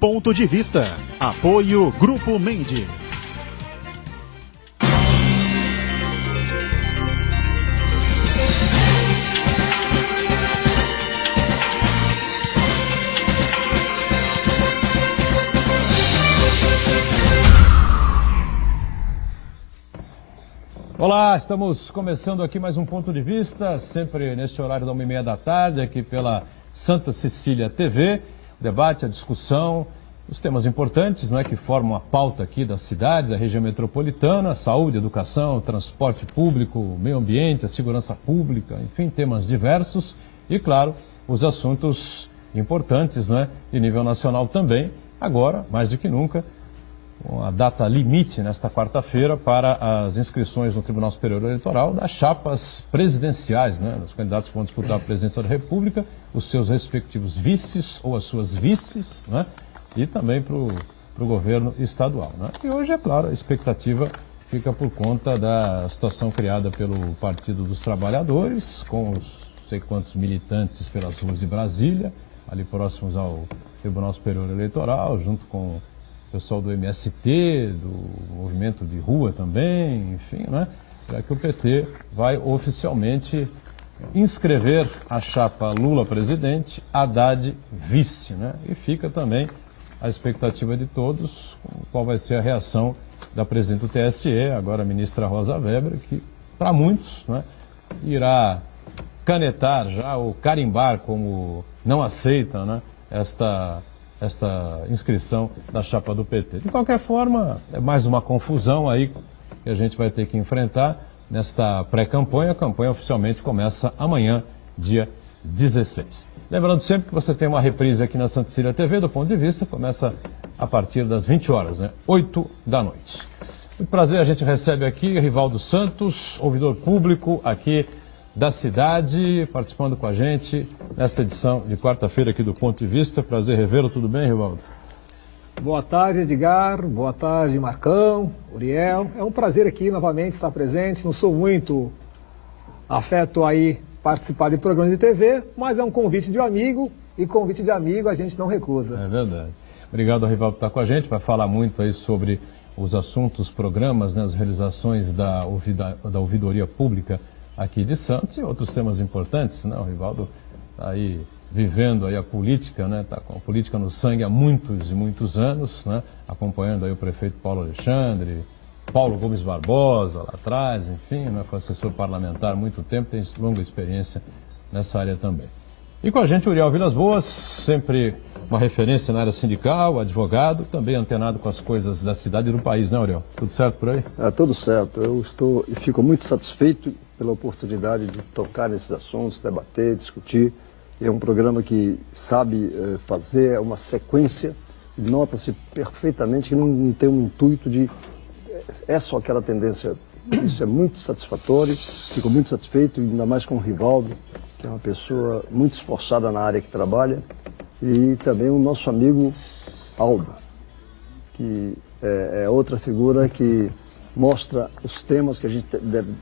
Ponto de Vista. Apoio Grupo Mendes. Olá, estamos começando aqui mais um Ponto de Vista, sempre neste horário da 1h30 da tarde, aqui pela Santa Cecília TV. O debate, a discussão, os temas importantes, não é, que formam a pauta aqui da cidade, da região metropolitana: saúde, educação, transporte público, meio ambiente, a segurança pública, enfim, temas diversos. E, claro, os assuntos importantes, não é, de nível nacional também. Agora, mais do que nunca, a data limite nesta quarta-feira para as inscrições no Tribunal Superior Eleitoral das chapas presidenciais, né, dos candidatos que vão disputar a presidência da República, os seus respectivos vices ou as suas vices, né, e também para o governo estadual, né. E hoje, é claro, a expectativa fica por conta da situação criada pelo Partido dos Trabalhadores, com os não sei quantos militantes pelas ruas de Brasília, ali próximos ao Tribunal Superior Eleitoral, junto com o pessoal do MST, do movimento de rua também, enfim, né? Para que o PT vai oficialmente inscrever a chapa Lula presidente, Haddad vice, né? E fica também a expectativa de todos, qual vai ser a reação da presidente do TSE, agora a ministra Rosa Weber, que para muitos, né, irá canetar já ou carimbar como não aceita, né, esta inscrição da chapa do PT. De qualquer forma, é mais uma confusão aí que a gente vai ter que enfrentar nesta pré-campanha. A campanha oficialmente começa amanhã, dia 16. Lembrando sempre que você tem uma reprise aqui na Santa Cecília TV, do Ponto de Vista, começa a partir das 20 horas, né? 8 da noite. Muito prazer, a gente recebe aqui Rivaldo Santos, ouvidor público aqui da cidade, participando com a gente nesta edição de quarta-feira aqui do Ponto de Vista. Prazer revê-lo, tudo bem, Rivaldo? Boa tarde, Edgar. Boa tarde, Marcão, Uriel. É um prazer aqui novamente estar presente. Não sou muito afeto aí participar de programas de TV, mas é um convite de um amigo, e convite de amigo a gente não recusa. É verdade. Obrigado, Rivaldo, por estar com a gente. Vai falar muito aí sobre os assuntos, programas, né, as realizações da ouvidoria pública aqui de Santos e outros temas importantes, né? O Rivaldo está aí vivendo aí a política, né? Está com a política no sangue há muitos e muitos anos, né? Acompanhando aí o prefeito Paulo Alexandre, Paulo Gomes Barbosa lá atrás, enfim, né? Foi assessor parlamentar há muito tempo, tem longa experiência nessa área também. E com a gente Uriel Vilas Boas, sempre uma referência na área sindical, advogado, também antenado com as coisas da cidade e do país, né, Uriel? Tudo certo por aí? Tudo certo. Eu estou e fico muito satisfeito pela oportunidade de tocar nesses assuntos, debater, discutir. É um programa que sabe fazer uma sequência e nota-se perfeitamente que não tem um intuito de... É só aquela tendência. Isso é muito satisfatório, fico muito satisfeito, ainda mais com o Rivaldo, que é uma pessoa muito esforçada na área que trabalha, e também o nosso amigo Aldo, que é outra figura que mostra os temas que a gente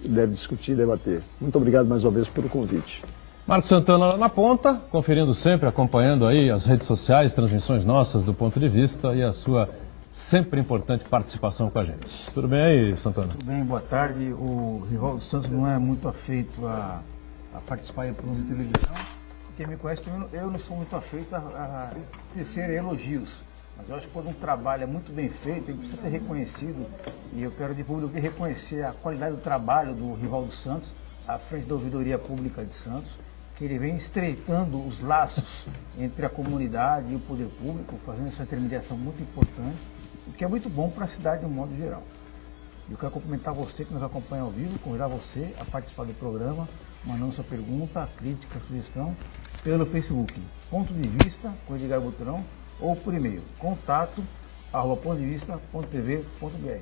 deve discutir e debater. Muito obrigado mais uma vez pelo convite. Marcos Santana lá na ponta, conferindo sempre, acompanhando aí as redes sociais, transmissões nossas do Ponto de Vista e a sua sempre importante participação com a gente. Tudo bem aí, Santana? Tudo bem, boa tarde. O Rivaldo Santos não é muito afeito a participar em programas de televisão. Quem me conhece, eu não sou muito afeito a tecer elogios. Mas eu acho que quando um trabalho é muito bem feito, ele precisa ser reconhecido. E eu quero de público reconhecer a qualidade do trabalho do Rivaldo Santos, à frente da Ouvidoria Pública de Santos, que ele vem estreitando os laços entre a comunidade e o poder público, fazendo essa intermediação muito importante, o que é muito bom para a cidade de um modo geral. Eu quero cumprimentar você que nos acompanha ao vivo, convidar você a participar do programa, mandando sua pergunta, crítica, sugestão, pelo Facebook, Ponto de Vista, com Edgar Butrão, ou por e-mail, contato@pontodevista.tv.br.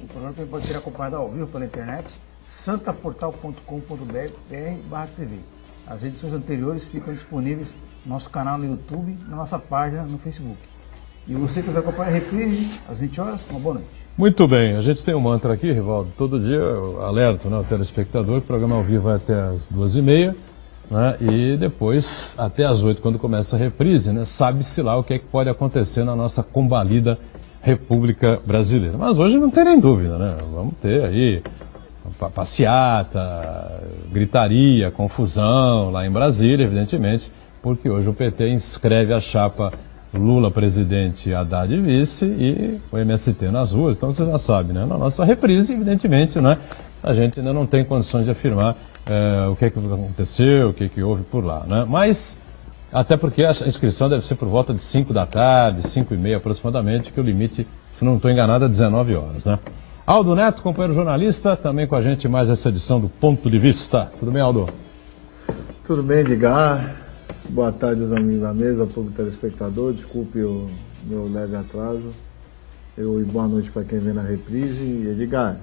O programa também pode ser acompanhado ao vivo pela internet, santaportal.com.br/tv. As edições anteriores ficam disponíveis no nosso canal no YouTube, na nossa página no Facebook. E você que nos acompanha a reprise, às 20 horas, uma boa noite. Muito bem, a gente tem um mantra aqui, Rivaldo, todo dia eu alerto, né, o telespectador, que o programa ao vivo vai até as 2h30, né? E depois, até às 8, quando começa a reprise, né? Sabe-se lá o que é que pode acontecer na nossa combalida República Brasileira. Mas hoje não tem nem dúvida, né? Vamos ter aí passeata, gritaria, confusão lá em Brasília, evidentemente, porque hoje o PT inscreve a chapa Lula presidente, Haddad vice e o MST nas ruas. Então você já sabe, né? Na nossa reprise, evidentemente, né? A gente ainda não tem condições de afirmar o que é que aconteceu, o que é que houve por lá, né? Mas, até porque a inscrição deve ser por volta de 5 da tarde, 5h30 aproximadamente, que o limite, se não estou enganado, é 19 horas, né? Aldo Neto, companheiro jornalista, também com a gente mais essa edição do Ponto de Vista. Tudo bem, Aldo? Tudo bem, Edgar? Boa tarde aos amigos da mesa, público telespectador. Desculpe o meu leve atraso. E boa noite para quem vem na reprise. E Edgar,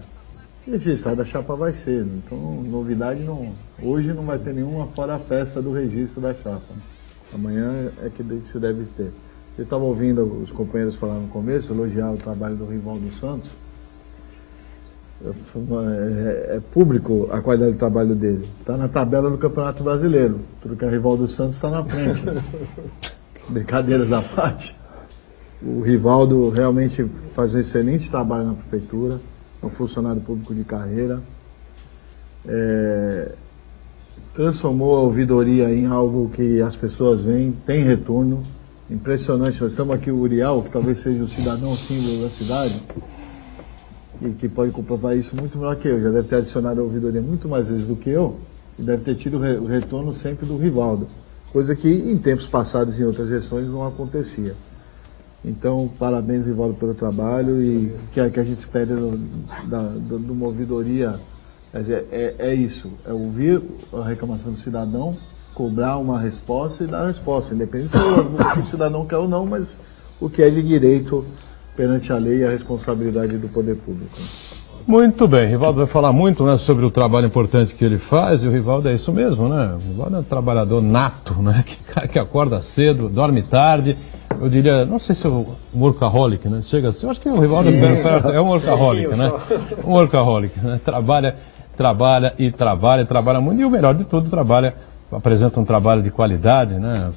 registrar da chapa vai ser. Então, novidade não. Hoje não vai ter nenhuma fora a festa do registro da chapa. Amanhã é que se deve ter. Eu estava ouvindo os companheiros falar no começo, elogiar o trabalho do Rivaldo Santos. É público a qualidade do trabalho dele. Está na tabela do Campeonato Brasileiro. Tudo que a Rivaldo Santos está na frente. Brincadeiras à parte. O Rivaldo realmente faz um excelente trabalho na prefeitura. É um funcionário público de carreira. Transformou a ouvidoria em algo que as pessoas veem, tem retorno. Impressionante. Nós estamos aqui, o Uriel, que talvez seja o cidadão símbolo da cidade, e que pode comprovar isso muito melhor que eu. Já deve ter adicionado a ouvidoria muito mais vezes do que eu, e deve ter tido o retorno sempre do Rivaldo, coisa que em tempos passados, em outras gestões, não acontecia. Então, parabéns, Rivaldo, pelo trabalho, e que a gente espera de uma ouvidoria é isso, é ouvir a reclamação do cidadão, cobrar uma resposta e dar a resposta, independente se o cidadão quer ou não, mas o que é de direito perante a lei e a responsabilidade do poder público. Muito bem, Rivaldo vai falar muito, né, sobre o trabalho importante que ele faz, e o Rivaldo é isso mesmo, né? O Rivaldo é um trabalhador nato, né? Cara que acorda cedo, dorme tarde, eu diria, não sei se é um workaholic, né? Chega assim, eu acho que o Rivaldo é um workaholic, né? Um workaholic, né? Trabalha muito, e o melhor de tudo, apresenta um trabalho de qualidade, né?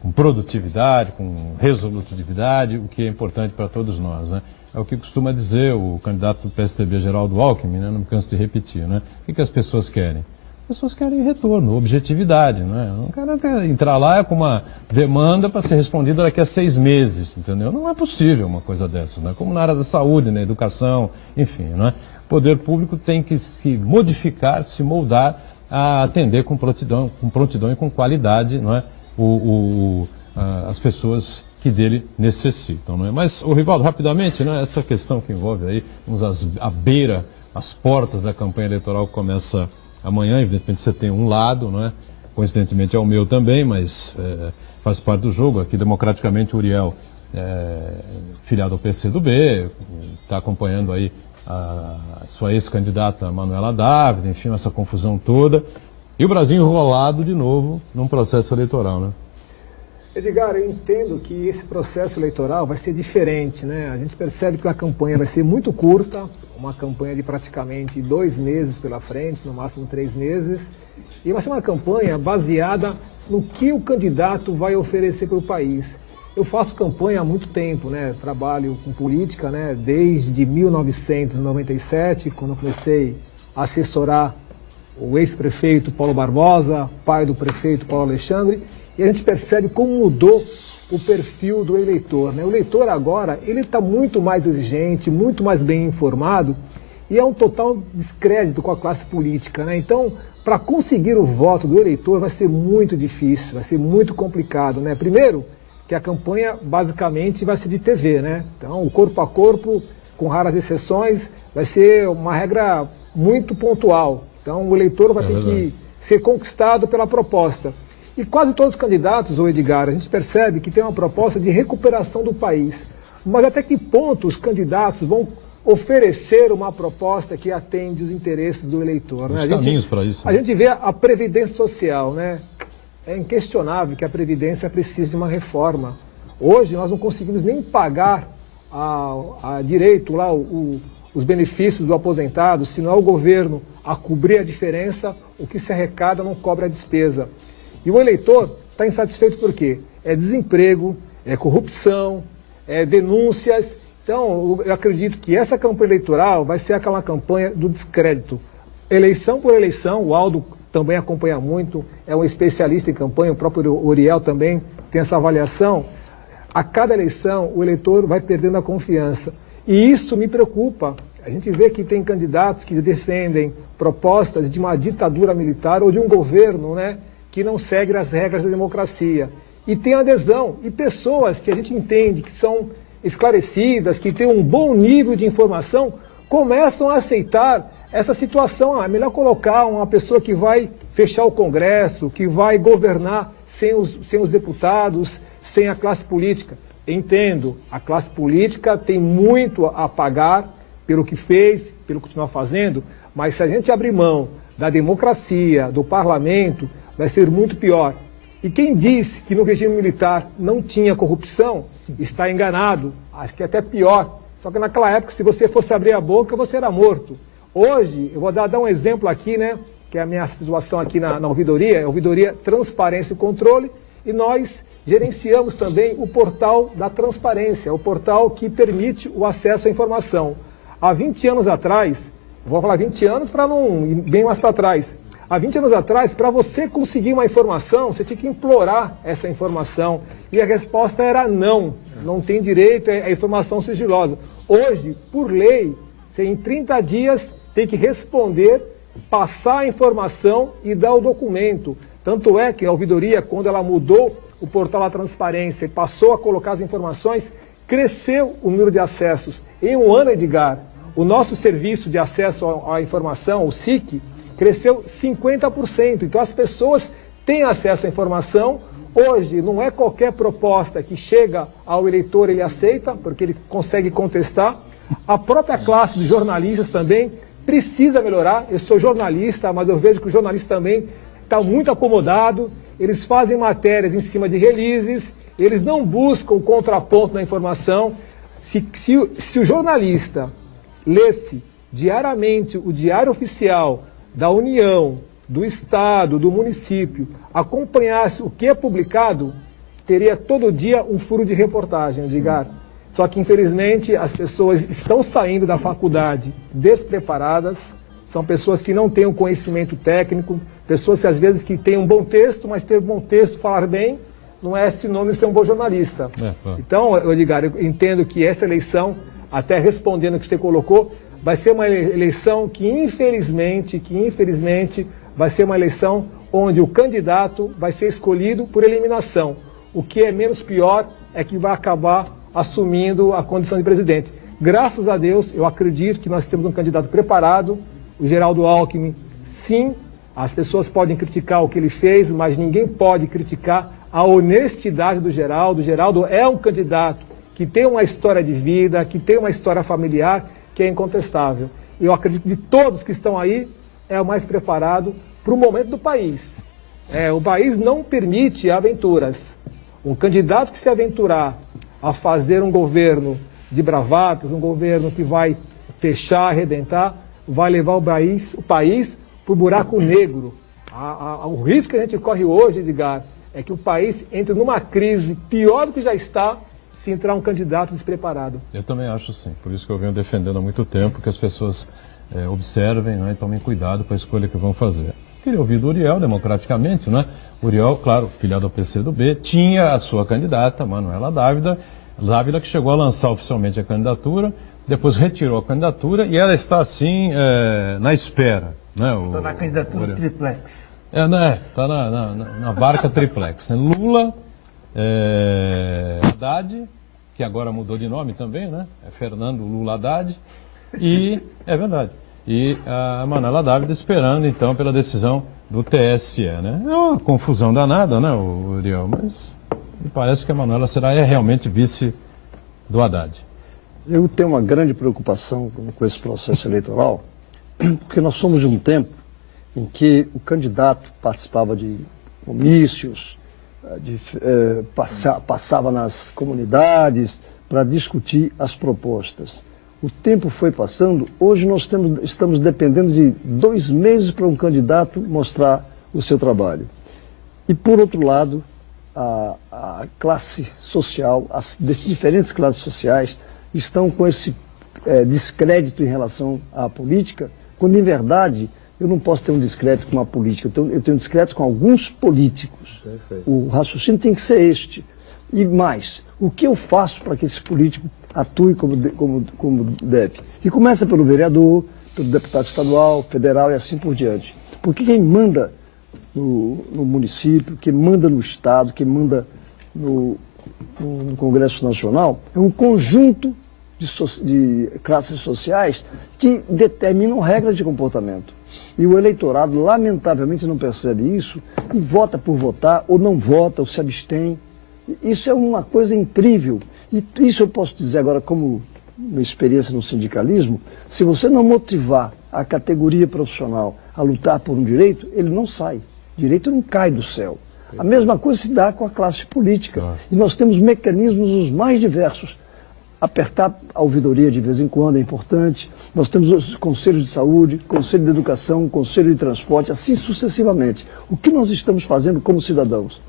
Com produtividade, com resolutividade, o que é importante para todos nós, né? É o que costuma dizer o candidato do PSDB, Geraldo Alckmin, né? Não me canso de repetir, né? O que as pessoas querem? As pessoas querem retorno, objetividade, né? Não quero entrar lá com uma demanda para ser respondida daqui a 6 meses, entendeu? Não é possível uma coisa dessas, né? Como na área da saúde, na educação, enfim, né? O poder público tem que se modificar, se moldar a atender com prontidão e com qualidade, não é? As pessoas que dele necessitam, não é? Mas, Rivaldo, rapidamente, né, essa questão que envolve aí, as portas da campanha eleitoral que começa amanhã, evidentemente você tem um lado, não é? Coincidentemente é o meu também, mas faz parte do jogo. Aqui, democraticamente, o Uriel, filiado ao PCdoB, está acompanhando aí a sua ex-candidata Manuela Dávila, enfim, essa confusão toda. E o Brasil enrolado de novo num processo eleitoral, né? Edgar, eu entendo que esse processo eleitoral vai ser diferente, né? A gente percebe que a campanha vai ser muito curta, uma campanha de praticamente 2 meses pela frente, no máximo 3 meses, e vai ser uma campanha baseada no que o candidato vai oferecer para o país. Eu faço campanha há muito tempo, né? Trabalho com política, né? Desde 1997, quando eu comecei a assessorar o ex-prefeito Paulo Barbosa, pai do prefeito Paulo Alexandre, e a gente percebe como mudou o perfil do eleitor, né? O eleitor agora, ele está muito mais exigente, muito mais bem informado, e é um total descrédito com a classe política, né? Então, para conseguir o voto do eleitor vai ser muito difícil, vai ser muito complicado, né? Primeiro, que a campanha basicamente vai ser de TV, né? Então, o corpo a corpo, com raras exceções, vai ser uma regra muito pontual. Então, o eleitor vai ter que ser conquistado pela proposta. E quase todos os candidatos, ô Edgar, a gente percebe que tem uma proposta de recuperação do país. Mas até que ponto os candidatos vão oferecer uma proposta que atende os interesses do eleitor? Os caminhos para isso. A gente vê a Previdência Social, né? É inquestionável que a Previdência precisa de uma reforma. Hoje nós não conseguimos nem pagar a direito lá, os benefícios do aposentado se não é o governo a cobrir a diferença, o que se arrecada não cobre a despesa. E o eleitor está insatisfeito por quê? É desemprego, é corrupção, é denúncias. Então, eu acredito que essa campanha eleitoral vai ser aquela campanha do descrédito. Eleição por eleição, o Aldo também acompanha muito, é um especialista em campanha, o próprio Uriel também tem essa avaliação. A cada eleição, o eleitor vai perdendo a confiança. E isso me preocupa. A gente vê que tem candidatos que defendem propostas de uma ditadura militar ou de um governo, né, que não segue as regras da democracia. E tem adesão. E pessoas que a gente entende que são esclarecidas, que têm um bom nível de informação, começam a aceitar essa situação. É melhor colocar uma pessoa que vai fechar o Congresso, que vai governar sem os deputados, sem a classe política. Entendo, a classe política tem muito a pagar pelo que fez, pelo continuar fazendo, mas se a gente abrir mão da democracia, do parlamento, vai ser muito pior. E quem disse que no regime militar não tinha corrupção, está enganado. Acho que é até pior. Só que naquela época, se você fosse abrir a boca, você era morto. Hoje, eu vou dar um exemplo aqui, né, que é a minha situação aqui na ouvidoria, é a ouvidoria Transparência e Controle, e nós gerenciamos também o portal da transparência, o portal que permite o acesso à informação. Há 20 anos atrás, vou falar 20 anos para não ir bem mais para trás, há 20 anos atrás, para você conseguir uma informação, você tinha que implorar essa informação, e a resposta era não tem direito à informação sigilosa. Hoje, por lei, você em 30 dias tem que responder, passar a informação e dar o documento. Tanto é que a ouvidoria, quando ela mudou o portal da transparência e passou a colocar as informações, cresceu o número de acessos. Em um ano, Edgar, o nosso serviço de acesso à informação, o SIC, cresceu 50%. Então as pessoas têm acesso à informação. Hoje não é qualquer proposta que chega ao eleitor, ele aceita, porque ele consegue contestar. A própria classe de jornalistas também precisa melhorar. Eu sou jornalista, mas eu vejo que o jornalista também está muito acomodado, eles fazem matérias em cima de releases, eles não buscam contraponto na informação. Se o jornalista lesse diariamente o diário oficial da União, do Estado, do município, acompanhasse o que é publicado, teria todo dia um furo de reportagem, Edgar. Só que, infelizmente, as pessoas estão saindo da faculdade despreparadas, são pessoas que não têm um conhecimento técnico, pessoas que às vezes que têm um bom texto, mas ter um bom texto, falar bem, não é sinônimo de ser um bom jornalista. Então, Edgar, eu entendo que essa eleição, até respondendo o que você colocou, vai ser uma eleição que infelizmente, vai ser uma eleição onde o candidato vai ser escolhido por eliminação. O que é menos pior é que vai acabar assumindo a condição de presidente. Graças a Deus, eu acredito que nós temos um candidato preparado, o Geraldo Alckmin. Sim, as pessoas podem criticar o que ele fez, mas ninguém pode criticar a honestidade do Geraldo. O Geraldo é um candidato que tem uma história de vida, que tem uma história familiar, que é incontestável. Eu acredito que de todos que estão aí, é o mais preparado para o momento do país. O país não permite aventuras. Um candidato que se aventurar a fazer um governo de bravatas, um governo que vai fechar, arrebentar, vai levar o país para o buraco negro. O risco que a gente corre hoje, Edgar, é que o país entre numa crise pior do que já está, se entrar um candidato despreparado. Eu também acho sim, por isso que eu venho defendendo há muito tempo que as pessoas observem, né, e tomem cuidado com a escolha que vão fazer. Queria ouvir do Uriel, democraticamente, né? Uriel, claro, filiado ao PCdoB, tinha a sua candidata, Manuela Dávila, que chegou a lançar oficialmente a candidatura, depois retirou a candidatura e ela está assim na espera. Está na candidatura triplex. Está na barca triplex. Né? Lula, Haddad, que agora mudou de nome também, né? É Fernando Lula Haddad, e é verdade. E a Manuela Dávila esperando então pela decisão do TSE, né? É uma confusão danada, né, Uriel? Mas me parece que a Manuela será realmente vice do Haddad. Eu tenho uma grande preocupação com esse processo eleitoral, porque nós somos de um tempo em que o candidato participava de comícios, passava nas comunidades para discutir as propostas. o tempo foi passando, hoje nós estamos dependendo de 2 meses para um candidato mostrar o seu trabalho. E, por outro lado, a classe social, as diferentes classes sociais estão com esse descrédito em relação à política, quando, em verdade, eu não posso ter um descrédito com a política, eu tenho um descrédito com alguns políticos. Perfeito. O raciocínio tem que ser este. E mais, o que eu faço para que esse político atue como deve? E começa pelo vereador, pelo deputado estadual, federal e assim por diante. Porque quem manda no município, quem manda no Estado, quem manda no Congresso Nacional, é um conjunto de classes sociais que determinam regras de comportamento. E o eleitorado, lamentavelmente, não percebe isso e vota por votar, ou não vota, ou se abstém. Isso é uma coisa incrível. E isso eu posso dizer agora como uma experiência no sindicalismo, se você não motivar a categoria profissional a lutar por um direito, ele não sai. Direito não cai do céu. A mesma coisa se dá com a classe política. E nós temos mecanismos os mais diversos. Apertar a ouvidoria de vez em quando é importante. Nós temos os conselhos de saúde, conselho de educação, conselho de transporte, assim sucessivamente. O que nós estamos fazendo como cidadãos?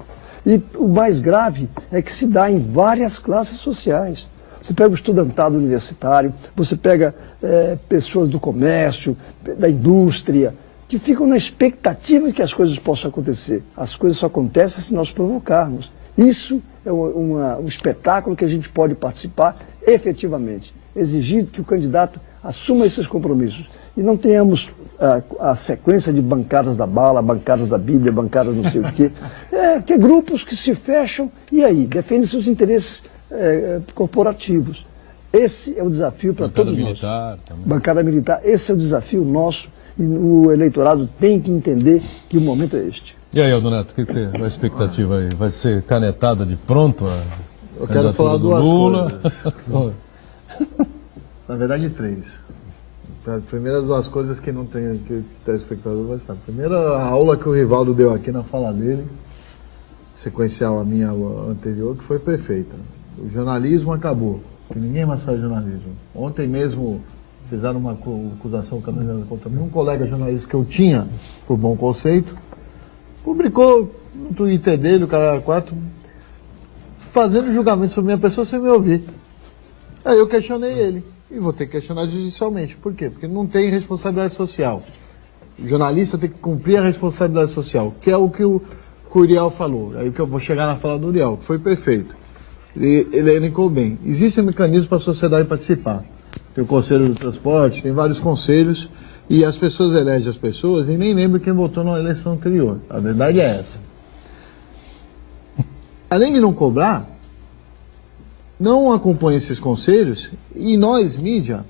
E o mais grave é que se dá em várias classes sociais. Você pega o estudantado universitário, você pega pessoas do comércio, da indústria, que ficam na expectativa de que as coisas possam acontecer. As coisas só acontecem se nós provocarmos. Isso é um espetáculo que a gente pode participar efetivamente, exigindo que o candidato assuma esses compromissos. E não tenhamos a sequência de bancadas da bala, bancadas da Bíblia, bancadas não sei o quê. Que grupos que se fecham e aí defendem seus interesses corporativos. Esse é o desafio para todos nós. Bancada militar, esse é o desafio nosso e o eleitorado tem que entender que o momento é este. E aí, Aldo Neto, o que é a expectativa aí? Vai ser canetada de pronto? Eu quero falar duas Lula. coisas. Na verdade, 3. As primeiras 2 coisas que não tem, que o telespectador vai saber. Primeiro, a aula que o Rivaldo deu aqui na fala dele, sequencial a minha anterior, que foi perfeita. O jornalismo acabou, que ninguém mais faz jornalismo. Ontem mesmo fizeram uma acusação contra mim, um colega jornalista que eu tinha, por bom conceito, publicou no Twitter dele, o cara 4, fazendo julgamento sobre minha pessoa sem me ouvir. Aí eu questionei ele. E vou ter que questionar judicialmente. Por quê? Porque não tem responsabilidade social. O jornalista tem que cumprir a responsabilidade social, que é o que o Uriel falou. Aí que eu vou chegar na fala do Uriel, que foi perfeito. Ele elencou bem. Existem mecanismos para a sociedade participar. Tem o Conselho do Transporte, tem vários conselhos, e as pessoas elegem as pessoas e nem lembram quem votou na eleição anterior. A verdade é essa. Além de não cobrar, não acompanha esses conselhos e nós, mídia,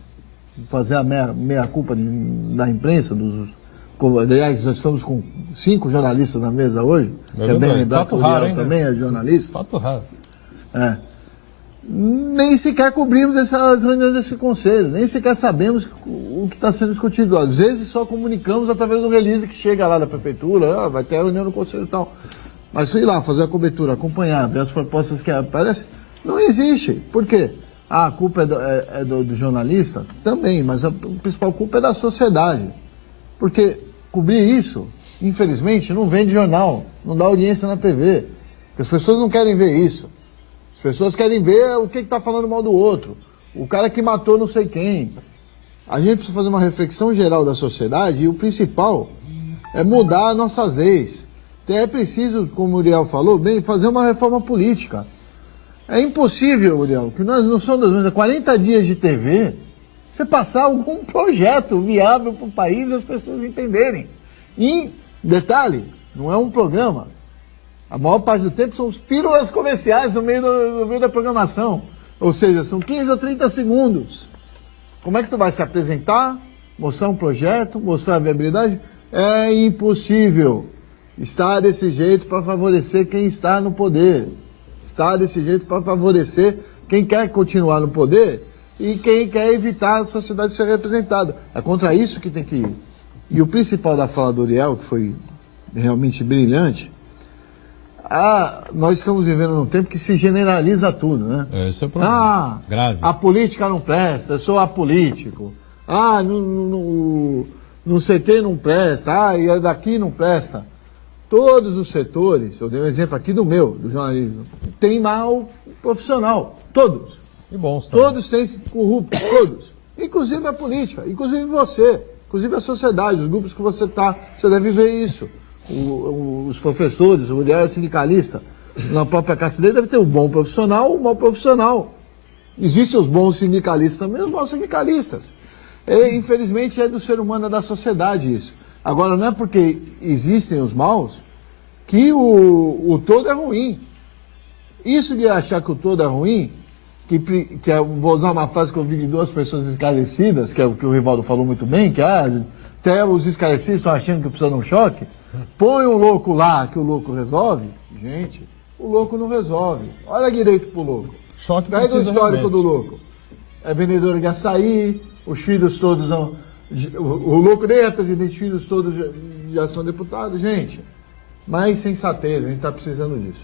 fazer a meia-culpa da imprensa, aliás, nós estamos com 5 jornalistas na mesa hoje, que é bem lembrado que o Uriel também é jornalista. Fato raro. Nem sequer cobrimos essas reuniões desse conselho, nem sequer sabemos o que está sendo discutido. Às vezes só comunicamos através do release que chega lá da prefeitura, vai ter a reunião no conselho e tal. Mas ir lá, fazer a cobertura, acompanhar, ver as propostas que aparecem, não existe. Por quê? A culpa é do jornalista? Também, mas a principal culpa é da sociedade. Porque cobrir isso, infelizmente, não vende jornal, não dá audiência na TV. Porque as pessoas não querem ver isso. As pessoas querem ver o que está falando mal do outro. O cara que matou não sei quem. A gente precisa fazer uma reflexão geral da sociedade e o principal é mudar nossas leis. Então é preciso, como o Uriel falou, bem, fazer uma reforma política. É impossível, Uriel, que nós não somos 40 dias de TV, você passar algum projeto viável para o país e as pessoas entenderem. E, detalhe, não é um programa. A maior parte do tempo são os pílulas comerciais no meio da programação. Ou seja, são 15 ou 30 segundos. Como é que tu vai se apresentar, mostrar um projeto, mostrar a viabilidade? É impossível. Está desse jeito para favorecer quem está no poder. Está desse jeito para favorecer quem quer continuar no poder e quem quer evitar a sociedade ser representada. É contra isso que tem que ir. E o principal da fala do Uriel, que foi realmente brilhante, nós estamos vivendo num tempo que se generaliza tudo, né? Esse é o problema. Grave. A política não presta, eu sou apolítico. No CT não presta, e daqui não presta. Todos os setores, eu dei um exemplo aqui do jornalismo, tem mau profissional, todos. E bons também. Todos têm corruptos, todos. Inclusive a política, inclusive você, inclusive a sociedade, os grupos que você deve ver isso. Os professores, o Uriel é sindicalista, na própria Casa dele deve ter um bom profissional, um mau profissional. Existem os bons sindicalistas também, os maus sindicalistas. Infelizmente é do ser humano, é da sociedade isso. Agora, não é porque existem os maus que o todo é ruim. Isso de achar que o todo é ruim, vou usar uma frase que eu vi de duas pessoas esclarecidas, que é o que o Rivaldo falou muito bem, que até os esclarecidos estão achando que precisa de um choque. Põe um louco lá que o louco resolve. Gente, o louco não resolve. Olha direito pro louco. Choque. Pega o histórico do louco. É vendedor de açaí, os filhos todos não... O louco nem é presidente, os filhos todos já são deputados. Gente, mais sensatez, a gente está precisando disso.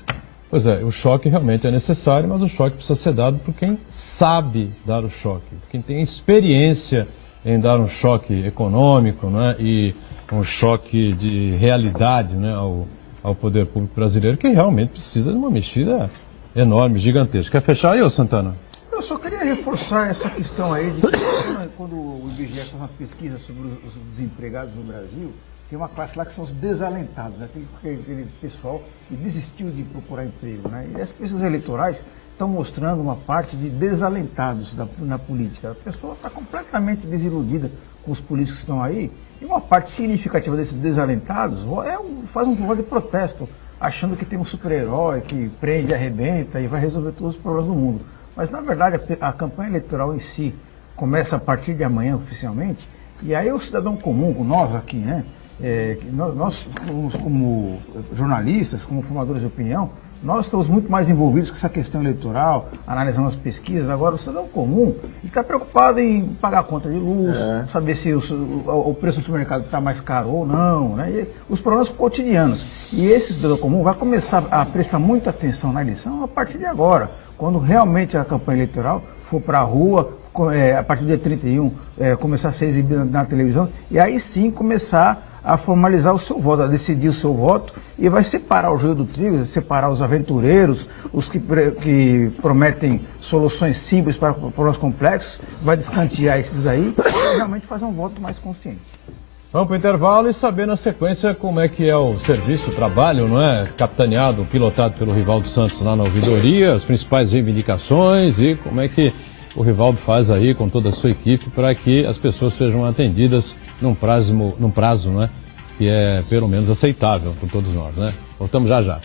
Pois é, o choque realmente é necessário, mas o choque precisa ser dado por quem sabe dar o choque, quem tem experiência em dar um choque econômico, né, e um choque de realidade, né, ao poder público brasileiro, que realmente precisa de uma mexida enorme, gigantesca. Quer fechar aí, ô Santana? Eu só queria reforçar essa questão aí de que quando o IBGE faz uma pesquisa sobre os desempregados no Brasil, tem uma classe lá que são os desalentados, né? Tem aquele pessoal que desistiu de procurar emprego, né? E as pesquisas eleitorais estão mostrando uma parte de desalentados na política. A pessoa está completamente desiludida com os políticos que estão aí, e uma parte significativa desses desalentados faz um voto de protesto, achando que tem um super-herói que prende, arrebenta e vai resolver todos os problemas do mundo. Mas, na verdade, a campanha eleitoral em si começa a partir de amanhã, oficialmente, e aí o cidadão comum, nós aqui, né, nós como jornalistas, como formadores de opinião, nós estamos muito mais envolvidos com essa questão eleitoral, analisando as pesquisas. Agora, o cidadão comum está preocupado em pagar a conta de luz, saber se o preço do supermercado está mais caro ou não, né? E os problemas cotidianos. E esse cidadão comum vai começar a prestar muita atenção na eleição a partir de agora, quando realmente a campanha eleitoral for para a rua, a partir do dia 31, começar a ser exibida na televisão, e aí sim começar a formalizar o seu voto, a decidir o seu voto, e vai separar o joio do trigo, separar os aventureiros, os que prometem soluções simples para problemas complexos, vai descantear esses daí, e realmente fazer um voto mais consciente. Vamos para o intervalo e saber na sequência como é que é o serviço, o trabalho, não é? Capitaneado, pilotado pelo Rivaldo Santos lá na ouvidoria, as principais reivindicações e como é que o Rivaldo faz aí com toda a sua equipe para que as pessoas sejam atendidas num prazo, né? Que é pelo menos aceitável por todos nós, né? Voltamos já já.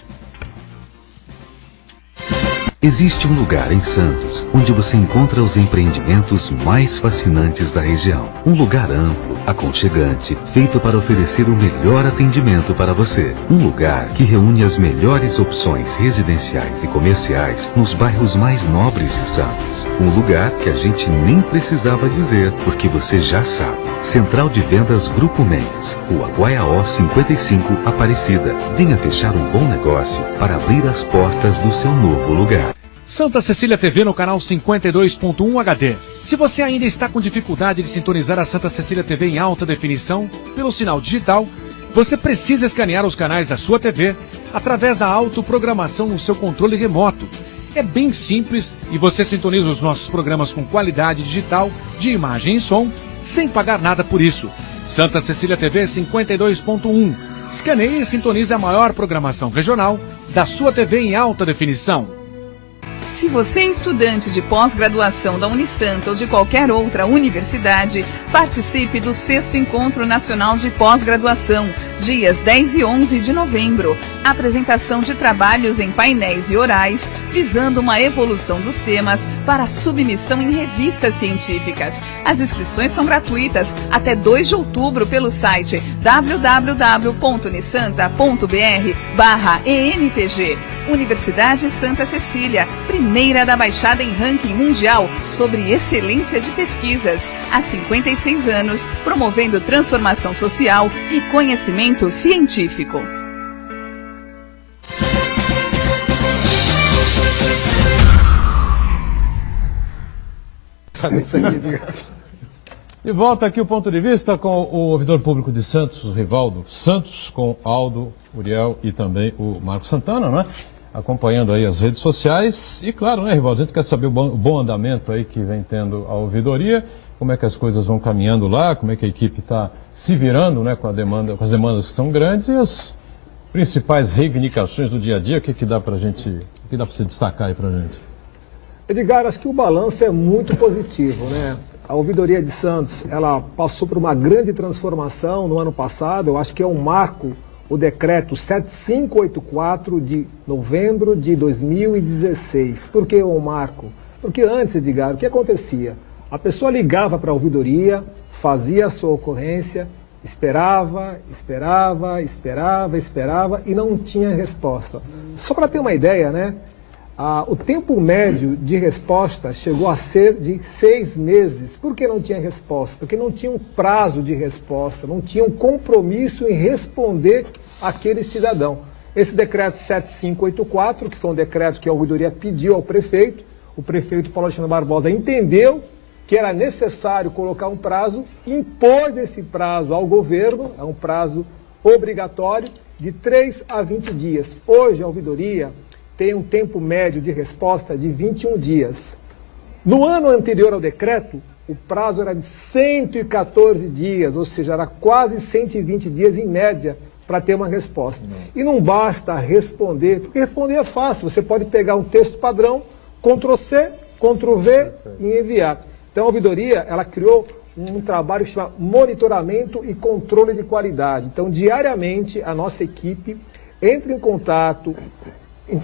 Existe um lugar em Santos onde você encontra os empreendimentos mais fascinantes da região. Um lugar amplo, aconchegante, feito para oferecer o melhor atendimento para você. Um lugar que reúne as melhores opções residenciais e comerciais nos bairros mais nobres de Santos. Um lugar que a gente nem precisava dizer, porque você já sabe. Central de Vendas Grupo Mendes, Rua Guaiaó 55, Aparecida. Venha fechar um bom negócio para abrir as portas do seu novo lugar. Santa Cecília TV no canal 52.1 HD. Se você ainda está com dificuldade de sintonizar a Santa Cecília TV em alta definição pelo sinal digital, você precisa escanear os canais da sua TV através da autoprogramação no seu controle remoto. É bem simples e você sintoniza os nossos programas com qualidade digital de imagem e som sem pagar nada por isso. Santa Cecília TV 52.1. Escaneie e sintonize a maior programação regional da sua TV em alta definição. Se você é estudante de pós-graduação da Unisanta ou de qualquer outra universidade, participe do 6º Encontro Nacional de Pós-Graduação, dias 10 e 11 de novembro. Apresentação de trabalhos em painéis e orais, visando uma evolução dos temas para submissão em revistas científicas. As inscrições são gratuitas até 2 de outubro pelo site www.unisanta.br/ENPG. Universidade Santa Cecília, primeira da Baixada em ranking mundial sobre excelência de pesquisas. Há 56 anos, promovendo transformação social e conhecimento científico. saber disso aqui, Edgar. E volta aqui o ponto de vista com o ouvidor público de Santos, o Rivaldo Santos, com Aldo, Uriel e também o Marco Santana, né? Acompanhando aí as redes sociais. E claro, né, Rivaldo, a gente quer saber o bom andamento aí que vem tendo a ouvidoria, como é que as coisas vão caminhando lá, como é que a equipe está se virando, né, com as demandas que são grandes e as principais reivindicações do dia a dia. O que dá pra gente, o que dá para você destacar aí pra gente? Edgar, acho que o balanço é muito positivo, né? A ouvidoria de Santos, ela passou por uma grande transformação no ano passado. Eu acho que é um marco o decreto 7584 de novembro de 2016. Por que um marco? Porque antes, Edgar, o que acontecia? A pessoa ligava para a ouvidoria, fazia a sua ocorrência, esperava e não tinha resposta. Só para ter uma ideia, né? O tempo médio de resposta chegou a ser de 6 meses. Por que não tinha resposta? Porque não tinha um prazo de resposta, não tinha um compromisso em responder àquele cidadão. Esse decreto 7584, que foi um decreto que a ouvidoria pediu ao prefeito, o prefeito Paulo Alexandre Barbosa entendeu que era necessário colocar um prazo, impôs esse prazo ao governo, é um prazo obrigatório, de 3 a 20 dias. Hoje a ouvidoria tem um tempo médio de resposta de 21 dias. No ano anterior ao decreto, o prazo era de 114 dias, ou seja, era quase 120 dias em média para ter uma resposta. E não basta responder, porque responder é fácil, você pode pegar um texto padrão, Ctrl+C, Ctrl+V e enviar. Então a ouvidoria, ela criou um trabalho que se chama monitoramento e controle de qualidade. Então, diariamente, a nossa equipe entra em contato